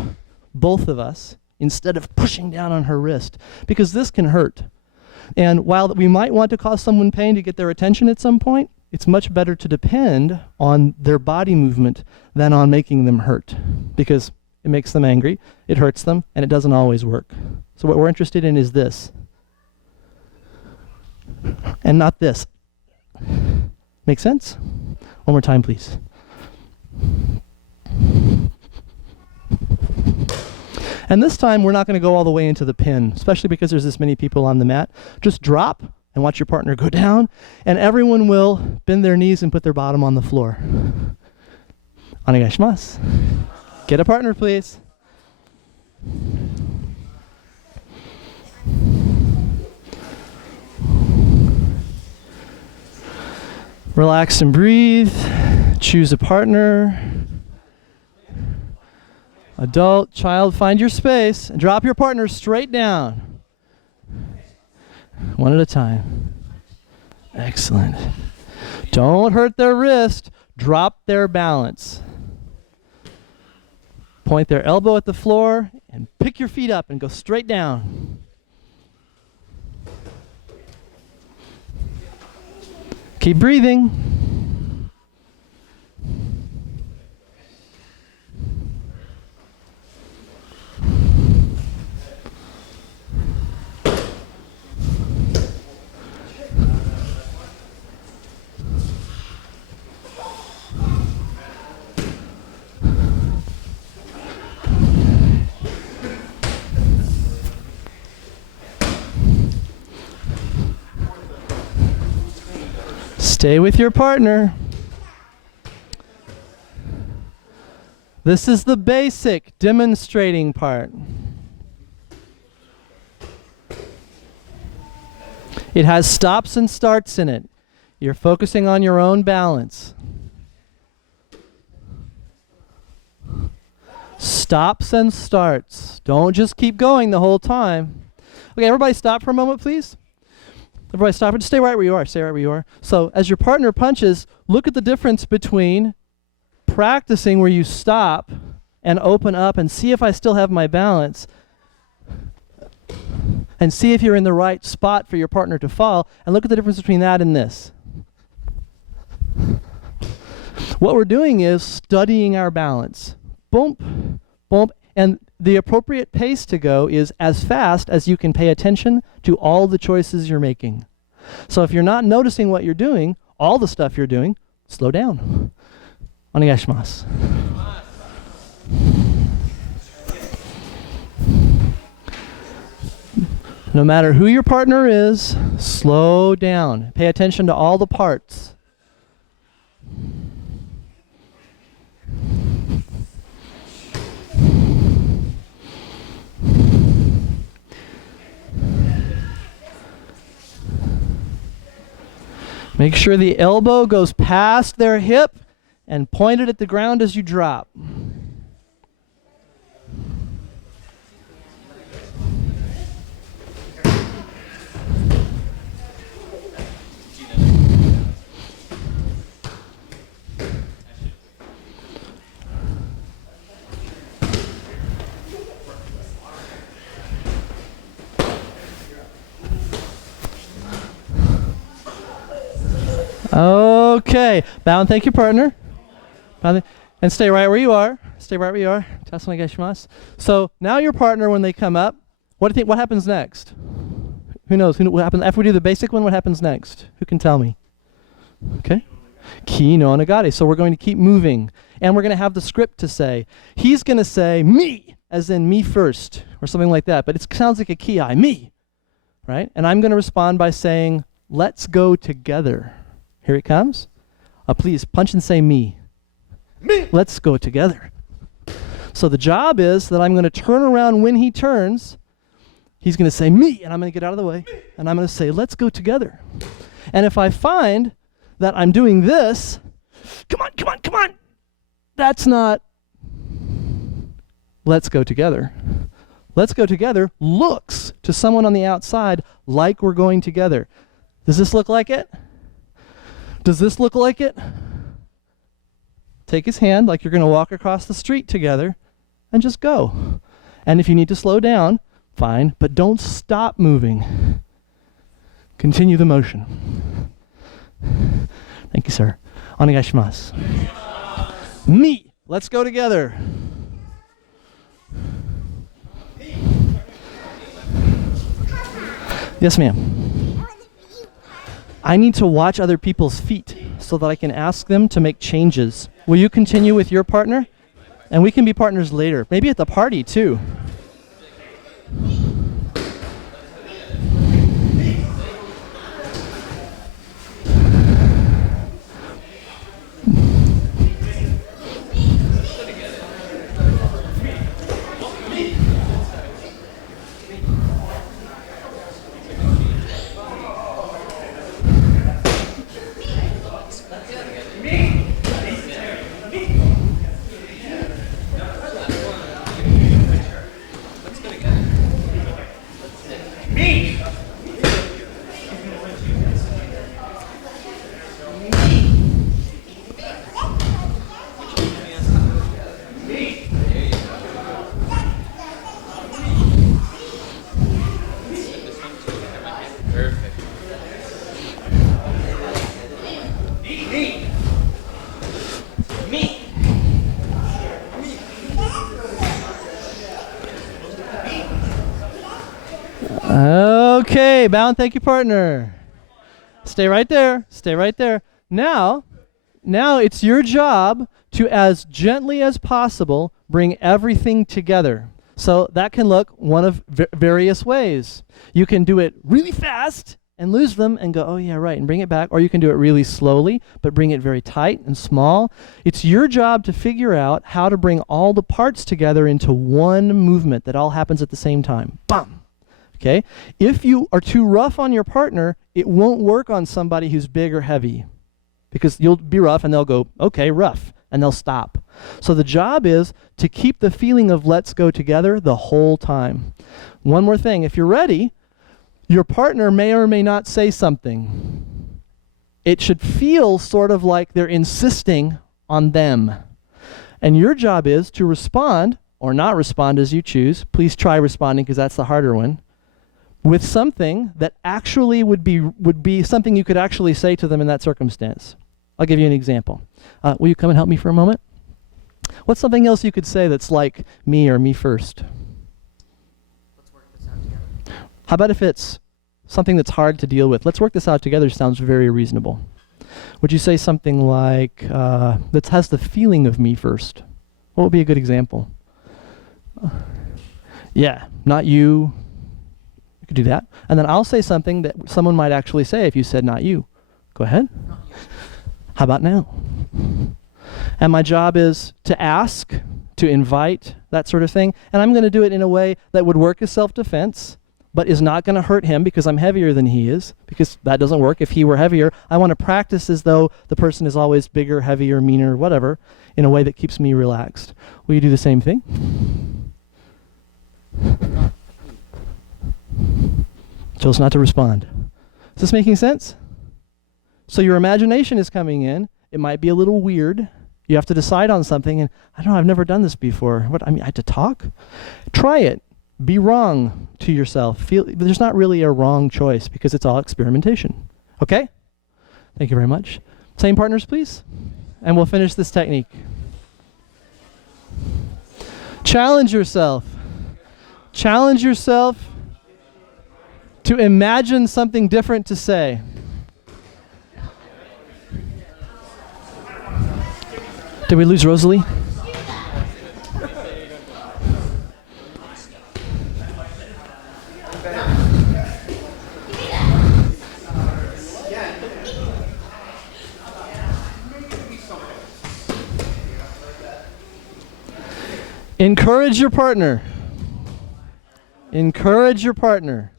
both of us instead of pushing down on her wrist, because this can hurt. And while we might want to cause someone pain to get their attention at some point, it's much better to depend on their body movement than on making them hurt, because it makes them angry, it hurts them, and it doesn't always work. So what we're interested in is this, and not this. Make sense? One more time, please. And this time, we're not going to go all the way into the pin, especially because there's this many people on the mat. Just drop and watch your partner go down, and everyone will bend their knees and put their bottom on the floor. Onegaishimasu. Get a partner, please. Relax and breathe. Choose a partner. Adult, child, find your space and drop your partner straight down. One at a time. Excellent. Don't hurt their wrist. Drop their balance. Point their elbow at the floor and pick your feet up and go straight down. Keep breathing. Stay with your partner. This is the basic demonstrating part. It has stops and starts in it. You're focusing on your own balance. Stops and starts. Don't just keep going the whole time. Okay, everybody stop for a moment, please. Everybody stop and stay right where you are. Stay right where you are. So as your partner punches, look at the difference between practicing where you stop and open up and see if I still have my balance and see if you're in the right spot for your partner to fall, and look at the difference between that and this. What we're doing is studying our balance. Boom, boom, and the appropriate pace to go is as fast as you can pay attention to all the choices you're making. So if you're not noticing what you're doing, all the stuff you're doing, slow down. Onegaishimasu. No matter who your partner is, slow down. Pay attention to all the parts. Make sure the elbow goes past their hip and point it at the ground as you drop. Okay, bow and thank your partner. And stay right where you are. Stay right where you are. So now your partner, when they come up, what do you think? What happens next? Who knows? What happens after we do the basic one? What happens next? Who can tell me? Okay. Ki no nagare. So we're going to keep moving, and we're going to have the script to say. He's going to say me, as in me first, or something like that. But it sounds like a ki, me, right? And I'm going to respond by saying, "Let's go together." Here it comes. Please punch and say me. Me. Let's go together. So the job is that I'm going to turn around when he turns. He's going to say me, and I'm going to get out of the way. Me. And I'm going to say, let's go together. And if I find that I'm doing this, come on, come on, come on. That's not let's go together. Let's go together looks to someone on the outside like we're going together. Does this look like it? Does this look like it? Take his hand like you're going to walk across the street together and just go. And if you need to slow down, fine, but don't stop moving. Continue the motion. Thank you, sir. Onegaishimasu. Me. Let's go together. Yes, ma'am. I need to watch other people's feet so that I can ask them to make changes. Will you continue with your partner? And we can be partners later, maybe at the party too. Okay, bow and thank you, partner. Stay right there. Stay right there. Now it's your job to, as gently as possible, bring everything together. So that can look one of various ways. You can do it really fast and lose them and go, oh yeah, right, and bring it back. Or you can do it really slowly, but bring it very tight and small. It's your job to figure out how to bring all the parts together into one movement that all happens at the same time. Bam! Okay? If you are too rough on your partner, it won't work on somebody who's big or heavy. Because you'll be rough and they'll go, okay, rough, and they'll stop. So the job is to keep the feeling of let's go together the whole time. One more thing, if you're ready, your partner may or may not say something. It should feel sort of like they're insisting on them. And your job is to respond, or not respond as you choose. Please try responding because that's the harder one. With something that actually would be something you could actually say to them in that circumstance. I'll give you an example. Will you come and help me for a moment? What's something else you could say that's like me or me first? Let's work this out together. How about if it's something that's hard to deal with? Let's work this out together sounds very reasonable. Would you say something like, that has the feeling of me first? What would be a good example? Yeah, not you. You could do that. And then I'll say something that someone might actually say if you said not you. Go ahead. Not you. How about now? And my job is to ask, to invite, that sort of thing. And I'm going to do it in a way that would work as self-defense, but is not going to hurt him because I'm heavier than he is, because that doesn't work. If he were heavier, I want to practice as though the person is always bigger, heavier, meaner, whatever, in a way that keeps me relaxed. Will you do the same thing? Chose not to respond. Is this making sense? So your imagination is coming in. It might be a little weird. You have to decide on something, and I don't know, I've never done this before. What, I mean, I had to talk? Try it. Be wrong to yourself. There's not really a wrong choice because it's all experimentation. Okay? Thank you very much. Same partners, please. And we'll finish this technique. Challenge yourself. Challenge yourself to imagine something different to say. Did we lose Rosalie? Encourage your partner. Encourage your partner.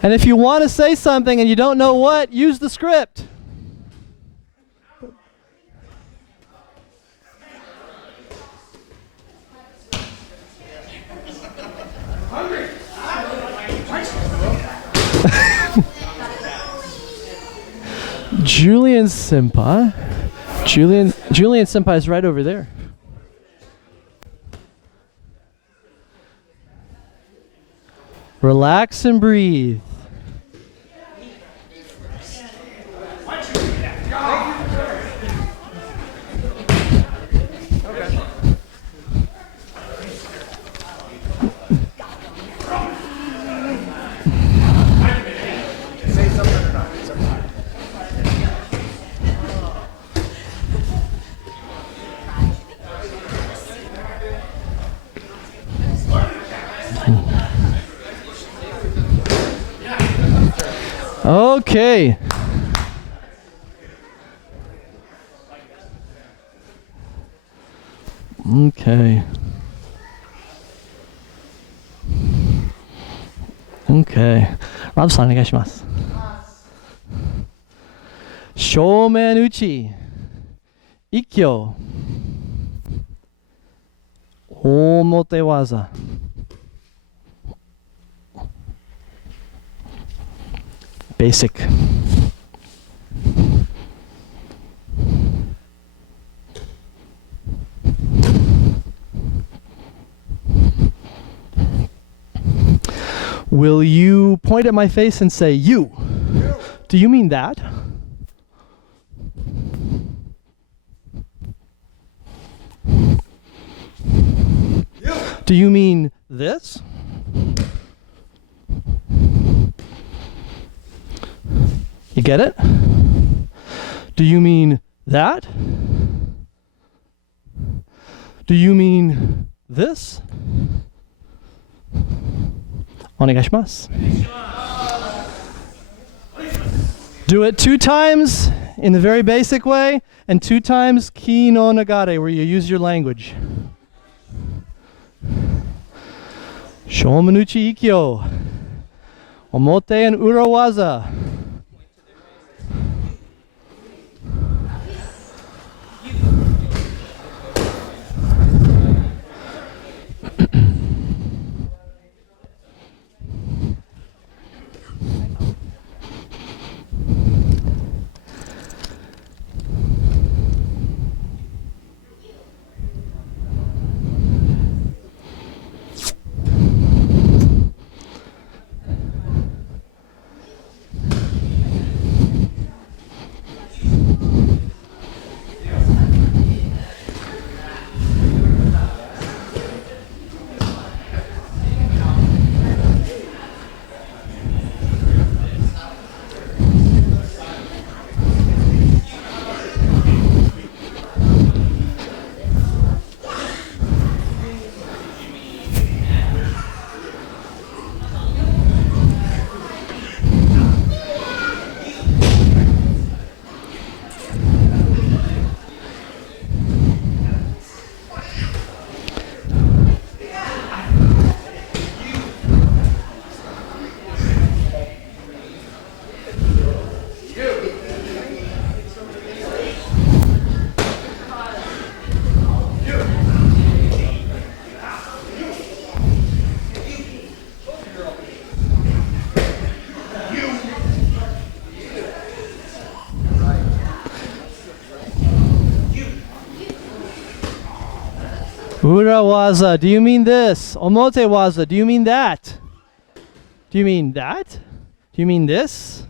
And if you want to say something and you don't know what, use the script. Julian Senpai. Julian Senpai is right over there. Relax and breathe. Okay. Okay. Okay. Robさんお願いします。正面打ち、一挙、表技。Basic. Will you point at my face and say, you? Do you mean that? Do you mean this? You get it? Do you mean that? Do you mean this? Onegaishimasu. Do it 2 times in the very basic way, and 2 times ki no nagare, where you use your language. Shomanuchi ikkyo. Omote and urawaza. Urawaza, do you mean this? Omotewaza, do you mean that? Do you mean that? Do you mean this?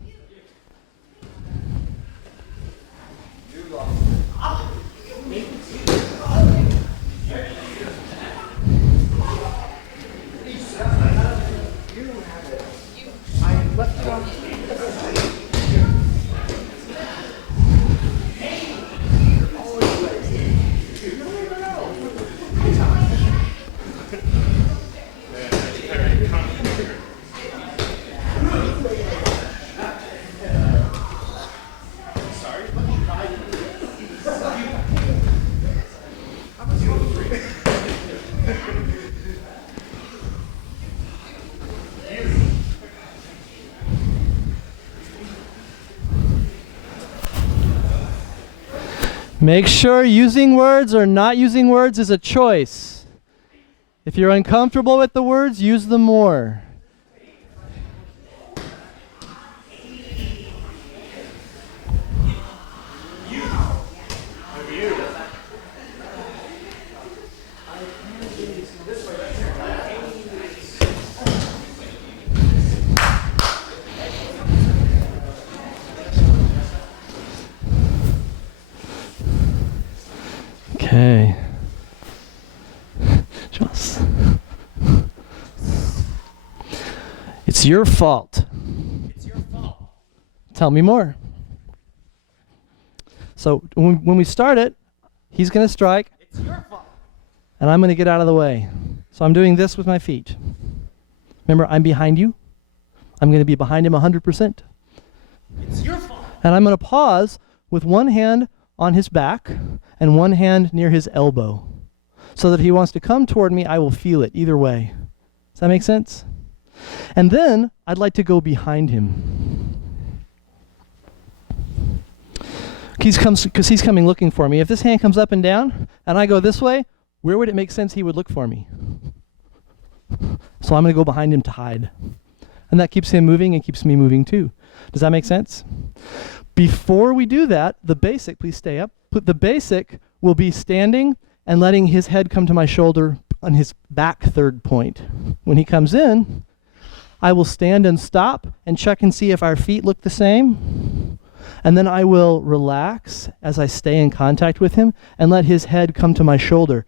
Make sure using words or not using words is a choice. If you're uncomfortable with the words, use them more. Okay. It's your fault. It's your fault. Tell me more. So when we start it, he's going to strike. It's your fault. And I'm going to get out of the way. So I'm doing this with my feet. Remember, I'm behind you. I'm going to be behind him 100%. It's your fault. And I'm going to pause with one hand on his back and one hand near his elbow. So that if he wants to come toward me, I will feel it either way. Does that make sense? And then I'd like to go behind him. Because he's coming looking for me. If this hand comes up and down and I go this way, where would it make sense he would look for me? So I'm going to go behind him to hide. And that keeps him moving and keeps me moving too. Does that make sense? Before we do that, the basic, please stay up. The basic will be standing and letting his head come to my shoulder on his back third point. When he comes in, I will stand and stop and check and see if our feet look the same. And then I will relax as I stay in contact with him and let his head come to my shoulder.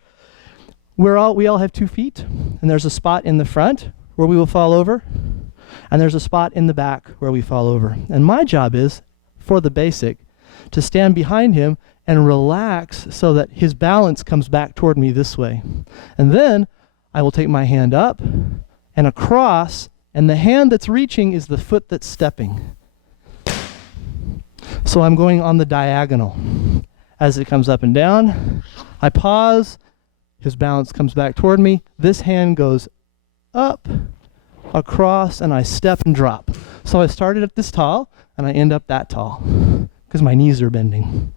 We all have 2 feet, and there's a spot in the front where we will fall over, and there's a spot in the back where we fall over. And my job is, for the basic, to stand behind him and relax so that his balance comes back toward me this way. And then I will take my hand up and across, and the hand that's reaching is the foot that's stepping. So I'm going on the diagonal. As it comes up and down, I pause, his balance comes back toward me, this hand goes up, across, and I step and drop. So I started at this tall, and I end up that tall, because my knees are bending.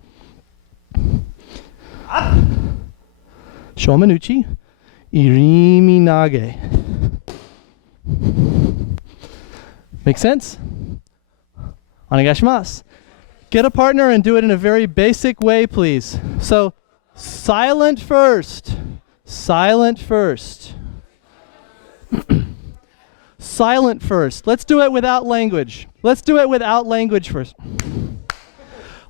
Shomanuchi, irimi nage. Make sense? Onegaishimasu. Get a partner and do it in a very basic way, please. So, silent first. Silent first. Silent first. Let's do it without language. Let's do it without language first.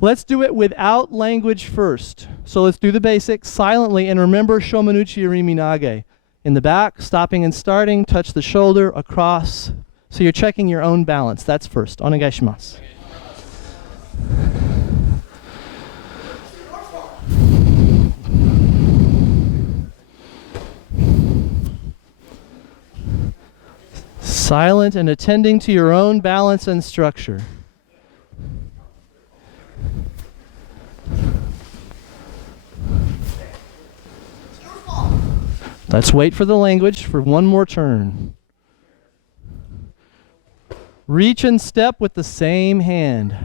Let's do it without language first. So let's do the basics silently, and remember Shomanuchi Irimi Nage. In the back, stopping and starting, touch the shoulder, across. So you're checking your own balance. That's first. Onegaishimasu. Silent and attending to your own balance and structure. Let's wait for the language for one more turn. Reach and step with the same hand.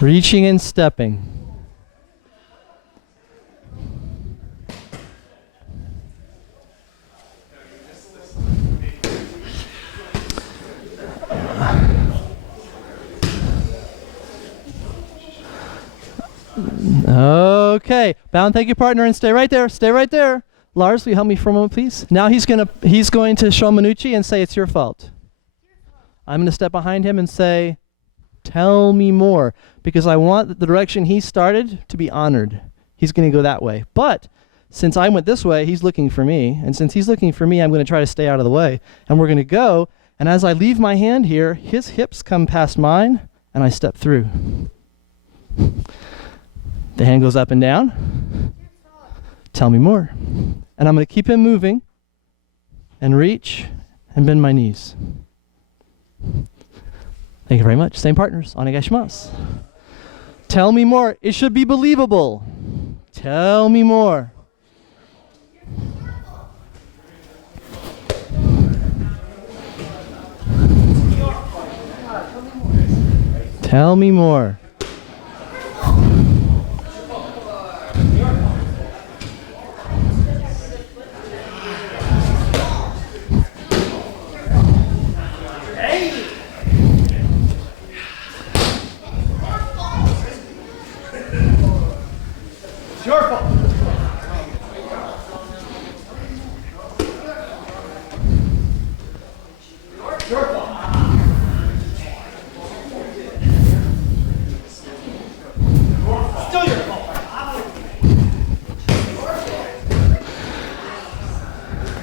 Reaching and stepping. Okay, bow and thank you, partner, and stay right there. Stay right there. Lars, will you help me for a moment, please? Now he's going to Shomanuchi and say, it's your fault. I'm going to step behind him and say, tell me more, because I want the direction he started to be honored. He's going to go that way. But since I went this way, he's looking for me. And since he's looking for me, I'm going to try to stay out of the way. And we're going to go. And as I leave my hand here, his hips come past mine, and I step through. The hand goes up and down. Tell me more. And I'm going to keep him moving and reach and bend my knees. Thank you very much. Same partners. Onegaishimasu. Tell me more. It should be believable. Tell me more. Tell me more.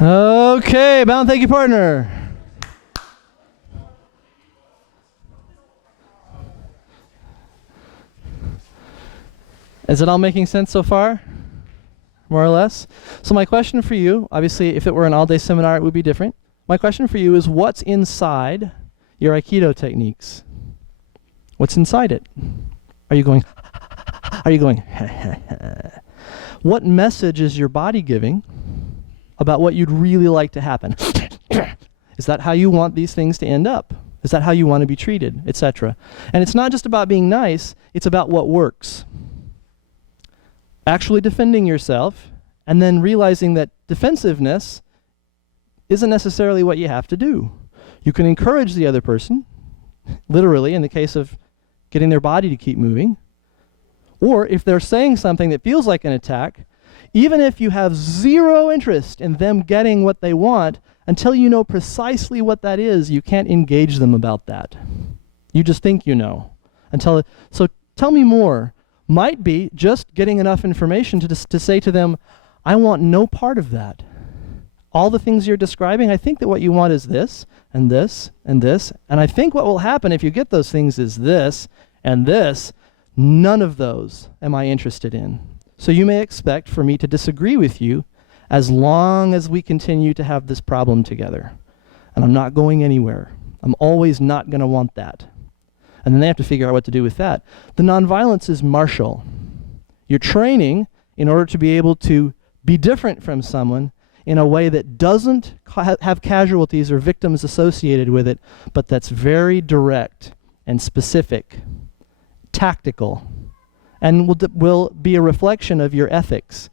Okay, bow and thank you, partner. Is it all making sense so far? More or less? So my question for you, obviously if it were an all-day seminar it would be different. My question for you is, what's inside your Aikido techniques? What's inside it? Are you going, are you going, what message is your body giving about what you'd really like to happen? Is that how you want these things to end up? Is that how you want to be treated, etc.? And it's not just about being nice, it's about what works. Actually defending yourself, and then realizing that defensiveness isn't necessarily what you have to do. You can encourage the other person, literally in the case of getting their body to keep moving. Or if they're saying something that feels like an attack, even if you have zero interest in them getting what they want, until you know precisely what that is, you can't engage them about that. You just think you know. So tell me more. Might be just getting enough information to say to them, I want no part of that. All the things you're describing, I think that what you want is this, and this, and this, and I think what will happen if you get those things is this, and this. None of those am I interested in. So you may expect for me to disagree with you as long as we continue to have this problem together. And I'm not going anywhere. I'm always not going to want that. And then they have to figure out what to do with that. The nonviolence is martial. You're training in order to be able to be different from someone in a way that doesn't have casualties or victims associated with it, but that's very direct and specific, tactical, and will be a reflection of your ethics.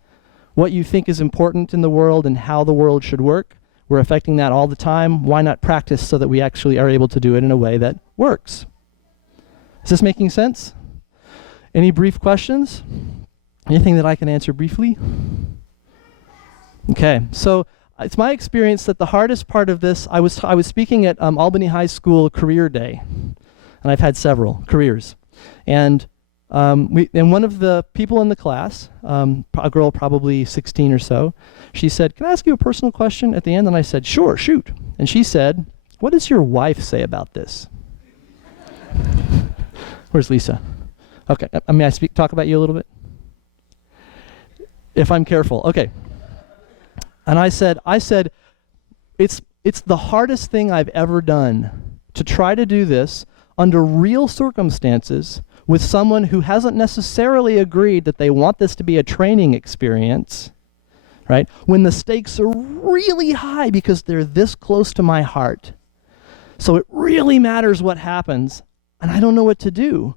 What you think is important in the world and how the world should work, we're affecting that all the time. Why not practice so that we actually are able to do it in a way that works? Is this making sense? Any brief questions? Anything that I can answer briefly? Okay, so it's my experience that the hardest part of this, I was speaking at Albany High School Career Day, and I've had several careers. And one of the people in the class, a girl probably 16 or so, she said, "Can I ask you a personal question?" at the end, and I said, "Sure, shoot." And she said, "What does your wife say about this?" Where's Lisa? Okay, may I talk about you a little bit? If I'm careful, okay. And I said, it's the hardest thing I've ever done to try to do this under real circumstances with someone who hasn't necessarily agreed that they want this to be a training experience, right? When the stakes are really high because they're this close to my heart. So it really matters what happens, and I don't know what to do.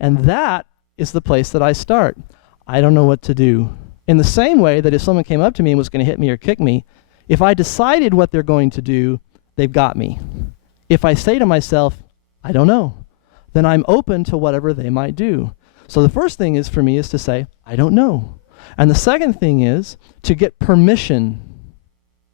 And that is the place that I start. I don't know what to do. In the same way that if someone came up to me and was going to hit me or kick me, if I decided what they're going to do, they've got me. If I say to myself, I don't know, then I'm open to whatever they might do. So the first thing is for me is to say, I don't know. And the second thing is to get permission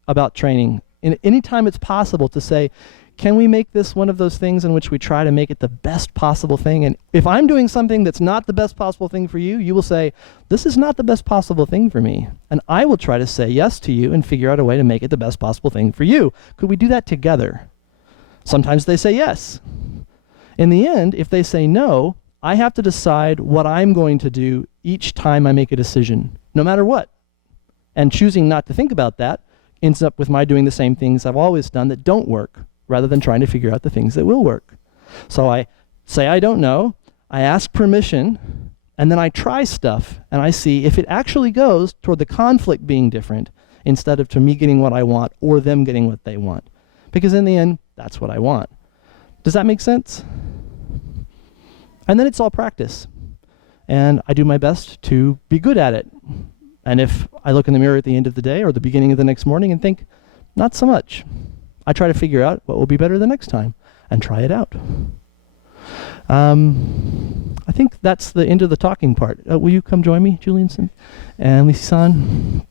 about training. Anytime it's possible to say, can we make this one of those things in which we try to make it the best possible thing? And if I'm doing something that's not the best possible thing for you, you will say, this is not the best possible thing for me. And I will try to say yes to you and figure out a way to make it the best possible thing for you. Could we do that together? Sometimes they say yes. In the end, if they say no, I have to decide what I'm going to do each time I make a decision, no matter what. And choosing not to think about that ends up with my doing the same things I've always done that don't work, rather than trying to figure out the things that will work. So I say I don't know, I ask permission, and then I try stuff, and I see if it actually goes toward the conflict being different instead of to me getting what I want or them getting what they want. Because in the end, that's what I want. Does that make sense? And then it's all practice. And I do my best to be good at it. And if I look in the mirror at the end of the day or the beginning of the next morning and think, not so much, I try to figure out what will be better the next time and try it out. I think that's the end of the talking part. Will you come join me, Julianson and Lisa-san?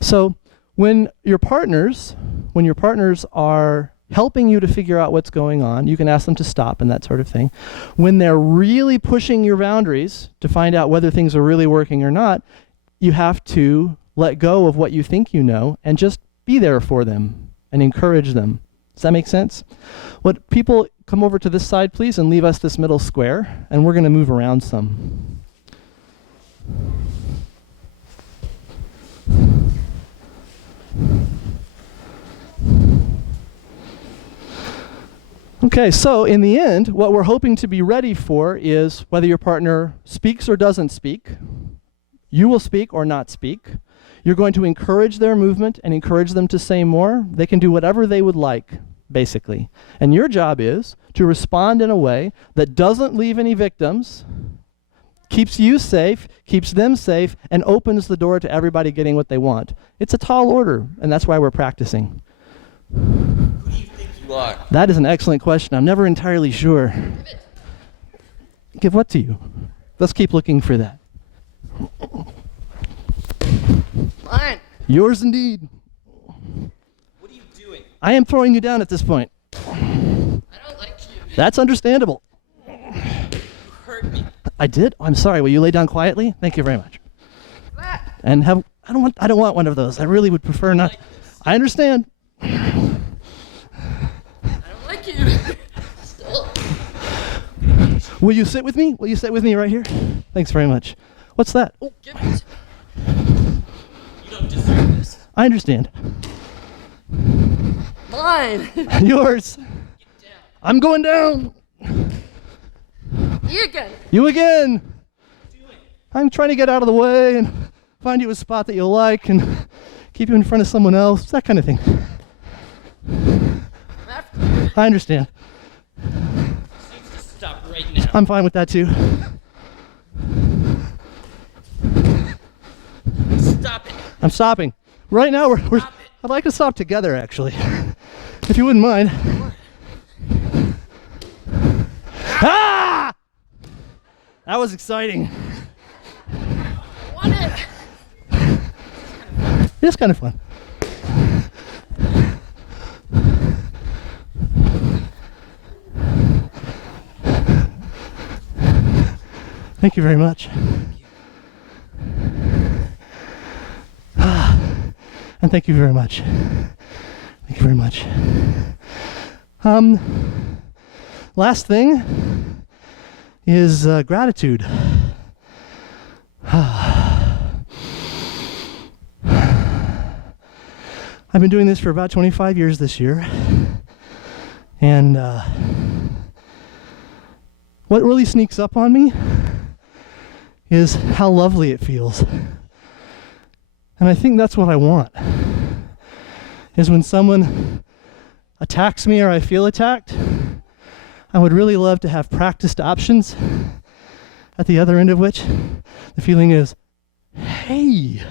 So when your partners are helping you to figure out what's going on, you can ask them to stop and that sort of thing. When they're really pushing your boundaries to find out whether things are really working or not, you have to let go of what you think you know and just be there for them and encourage them. Does that make sense? What people come over to this side, please, and leave us this middle square, and we're going to move around some. Okay, so in the end, what we're hoping to be ready for is whether your partner speaks or doesn't speak, you will speak or not speak. You're going to encourage their movement and encourage them to say more. They can do whatever they would like, basically. And your job is to respond in a way that doesn't leave any victims, keeps you safe, keeps them safe, and opens the door to everybody getting what they want. It's a tall order, and that's why we're practicing. Who do you think you you are. That is an excellent question. I'm never entirely sure. Give what to you? Let's keep looking for that. Mine. Yours indeed. What are you doing? I am throwing you down at this point. I don't like you. That's understandable. You hurt me. I did? Oh, I'm sorry. Will you lay down quietly? Thank you very much. That. And I don't want one of those. I really would prefer not. I understand. I don't like you. Still. Will you sit with me? Will you sit with me right here? Thanks very much. What's that? Oh, give it. You don't deserve this. I understand. Mine. Yours. Get down. I'm going down. You again. You again. What are you doing? I'm trying to get out of the way and find you a spot that you'll like and keep you in front of someone else, that kind of thing. I'm after you. I understand. This needs to stop right now. I'm fine with that too. Stop it. I'm stopping. Right now, we're Stop it. I'd like to stop together, actually. If you wouldn't mind. Ah! That was exciting. I want it. It's kind of fun. Thank you very much. And thank you very much. Thank you very much. Last thing is gratitude. I've been doing this for about 25 years this year. And what really sneaks up on me is how lovely it feels. And I think that's what I want. Is when someone attacks me or I feel attacked, I would really love to have practiced options at the other end of which the feeling is, hey,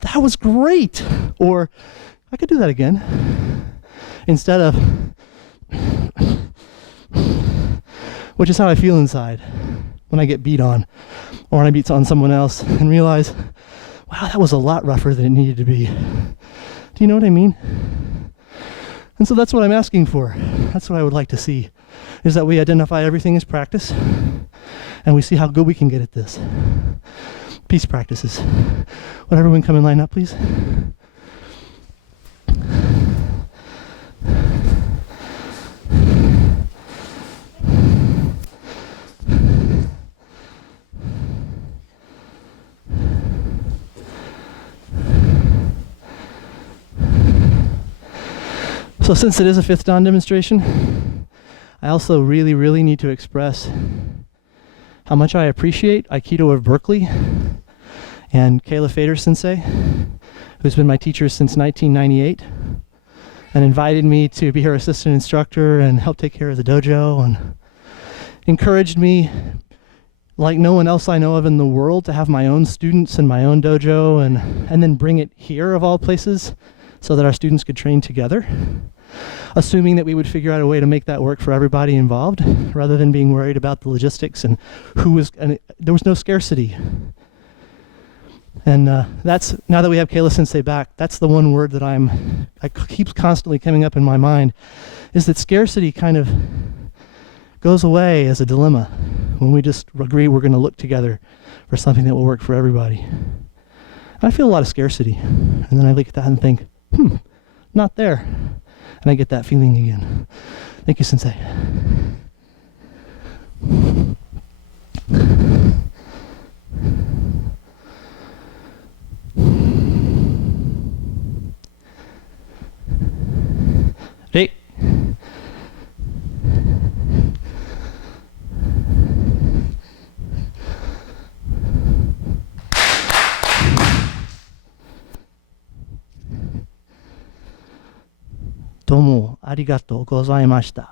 that was great. Or I could do that again. Instead of, which is how I feel inside when I get beat on or when I beat on someone else and realize, wow, that was a lot rougher than it needed to be. Do you know what I mean? And so that's what I'm asking for. That's what I would like to see, is that we identify everything as practice and we see how good we can get at this. Peace practices. Would everyone come and line up, please? So since it is a 5th Dan demonstration, I also really need to express how much I appreciate Aikido of Berkeley and Kayla Feder Sensei, who's been my teacher since 1998 and invited me to be her assistant instructor and help take care of the dojo and encouraged me like no one else I know of in the world to have my own students and my own dojo and then bring it here of all places so that our students could train together, assuming that we would figure out a way to make that work for everybody involved rather than being worried about the logistics and there was no scarcity. And that's, now that we have Kayla Sensei back, that's the one word that keeps constantly coming up in my mind, is that scarcity kind of goes away as a dilemma when we just agree we're going to look together for something that will work for everybody. And I feel a lot of scarcity, and then I look at that and think, not there. And I get that feeling again. Thank you, Sensei. Hey. Domo arigatou gozaimashita.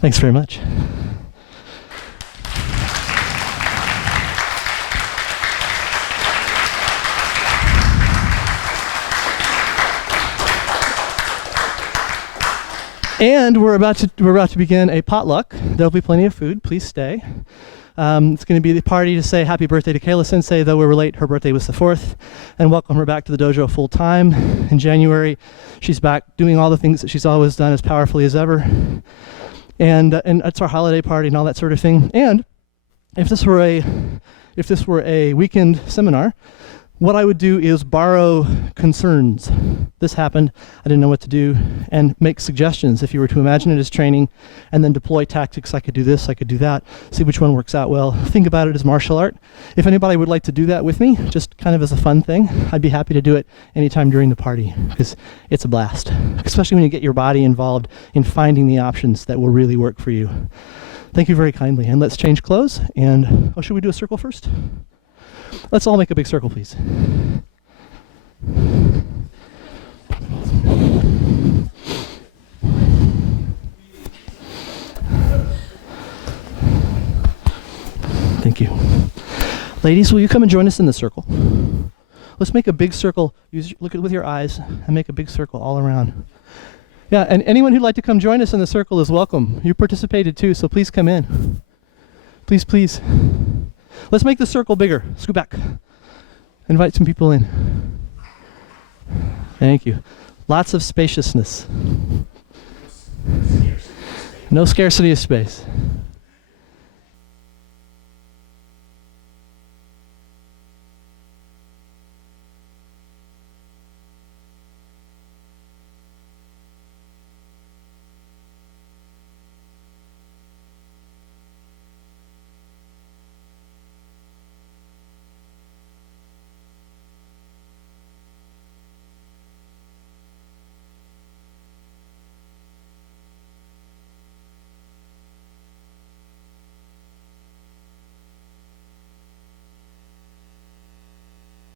Thanks very much. And we're about to begin a potluck. There'll be plenty of food. Please stay. It's going to be the party to say happy birthday to Kayla Sensei, though we were late. Her birthday was the 4th, and welcome her back to the dojo full time. In January, she's back doing all the things that she's always done as powerfully as ever. And it's our holiday party and all that sort of thing. And if this were a weekend seminar, what I would do is borrow concerns. This happened, I didn't know what to do, and make suggestions. If you were to imagine it as training and then deploy tactics, I could do this, I could do that, see which one works out well. Think about it as martial art. If anybody would like to do that with me, just kind of as a fun thing, I'd be happy to do it anytime during the party, because it's a blast, especially when you get your body involved in finding the options that will really work for you. Thank you very kindly, and let's change clothes, and, should we do a circle first? Let's all make a big circle, please. Thank you. Ladies, will you come and join us in the circle? Let's make a big circle. Look at it with your eyes and make a big circle all around. Yeah, and anyone who'd like to come join us in the circle is welcome. You participated too, so please come in. Please, please. Let's make the circle bigger. Scoot back. Invite some people in. Thank you. Lots of spaciousness. No scarcity of space.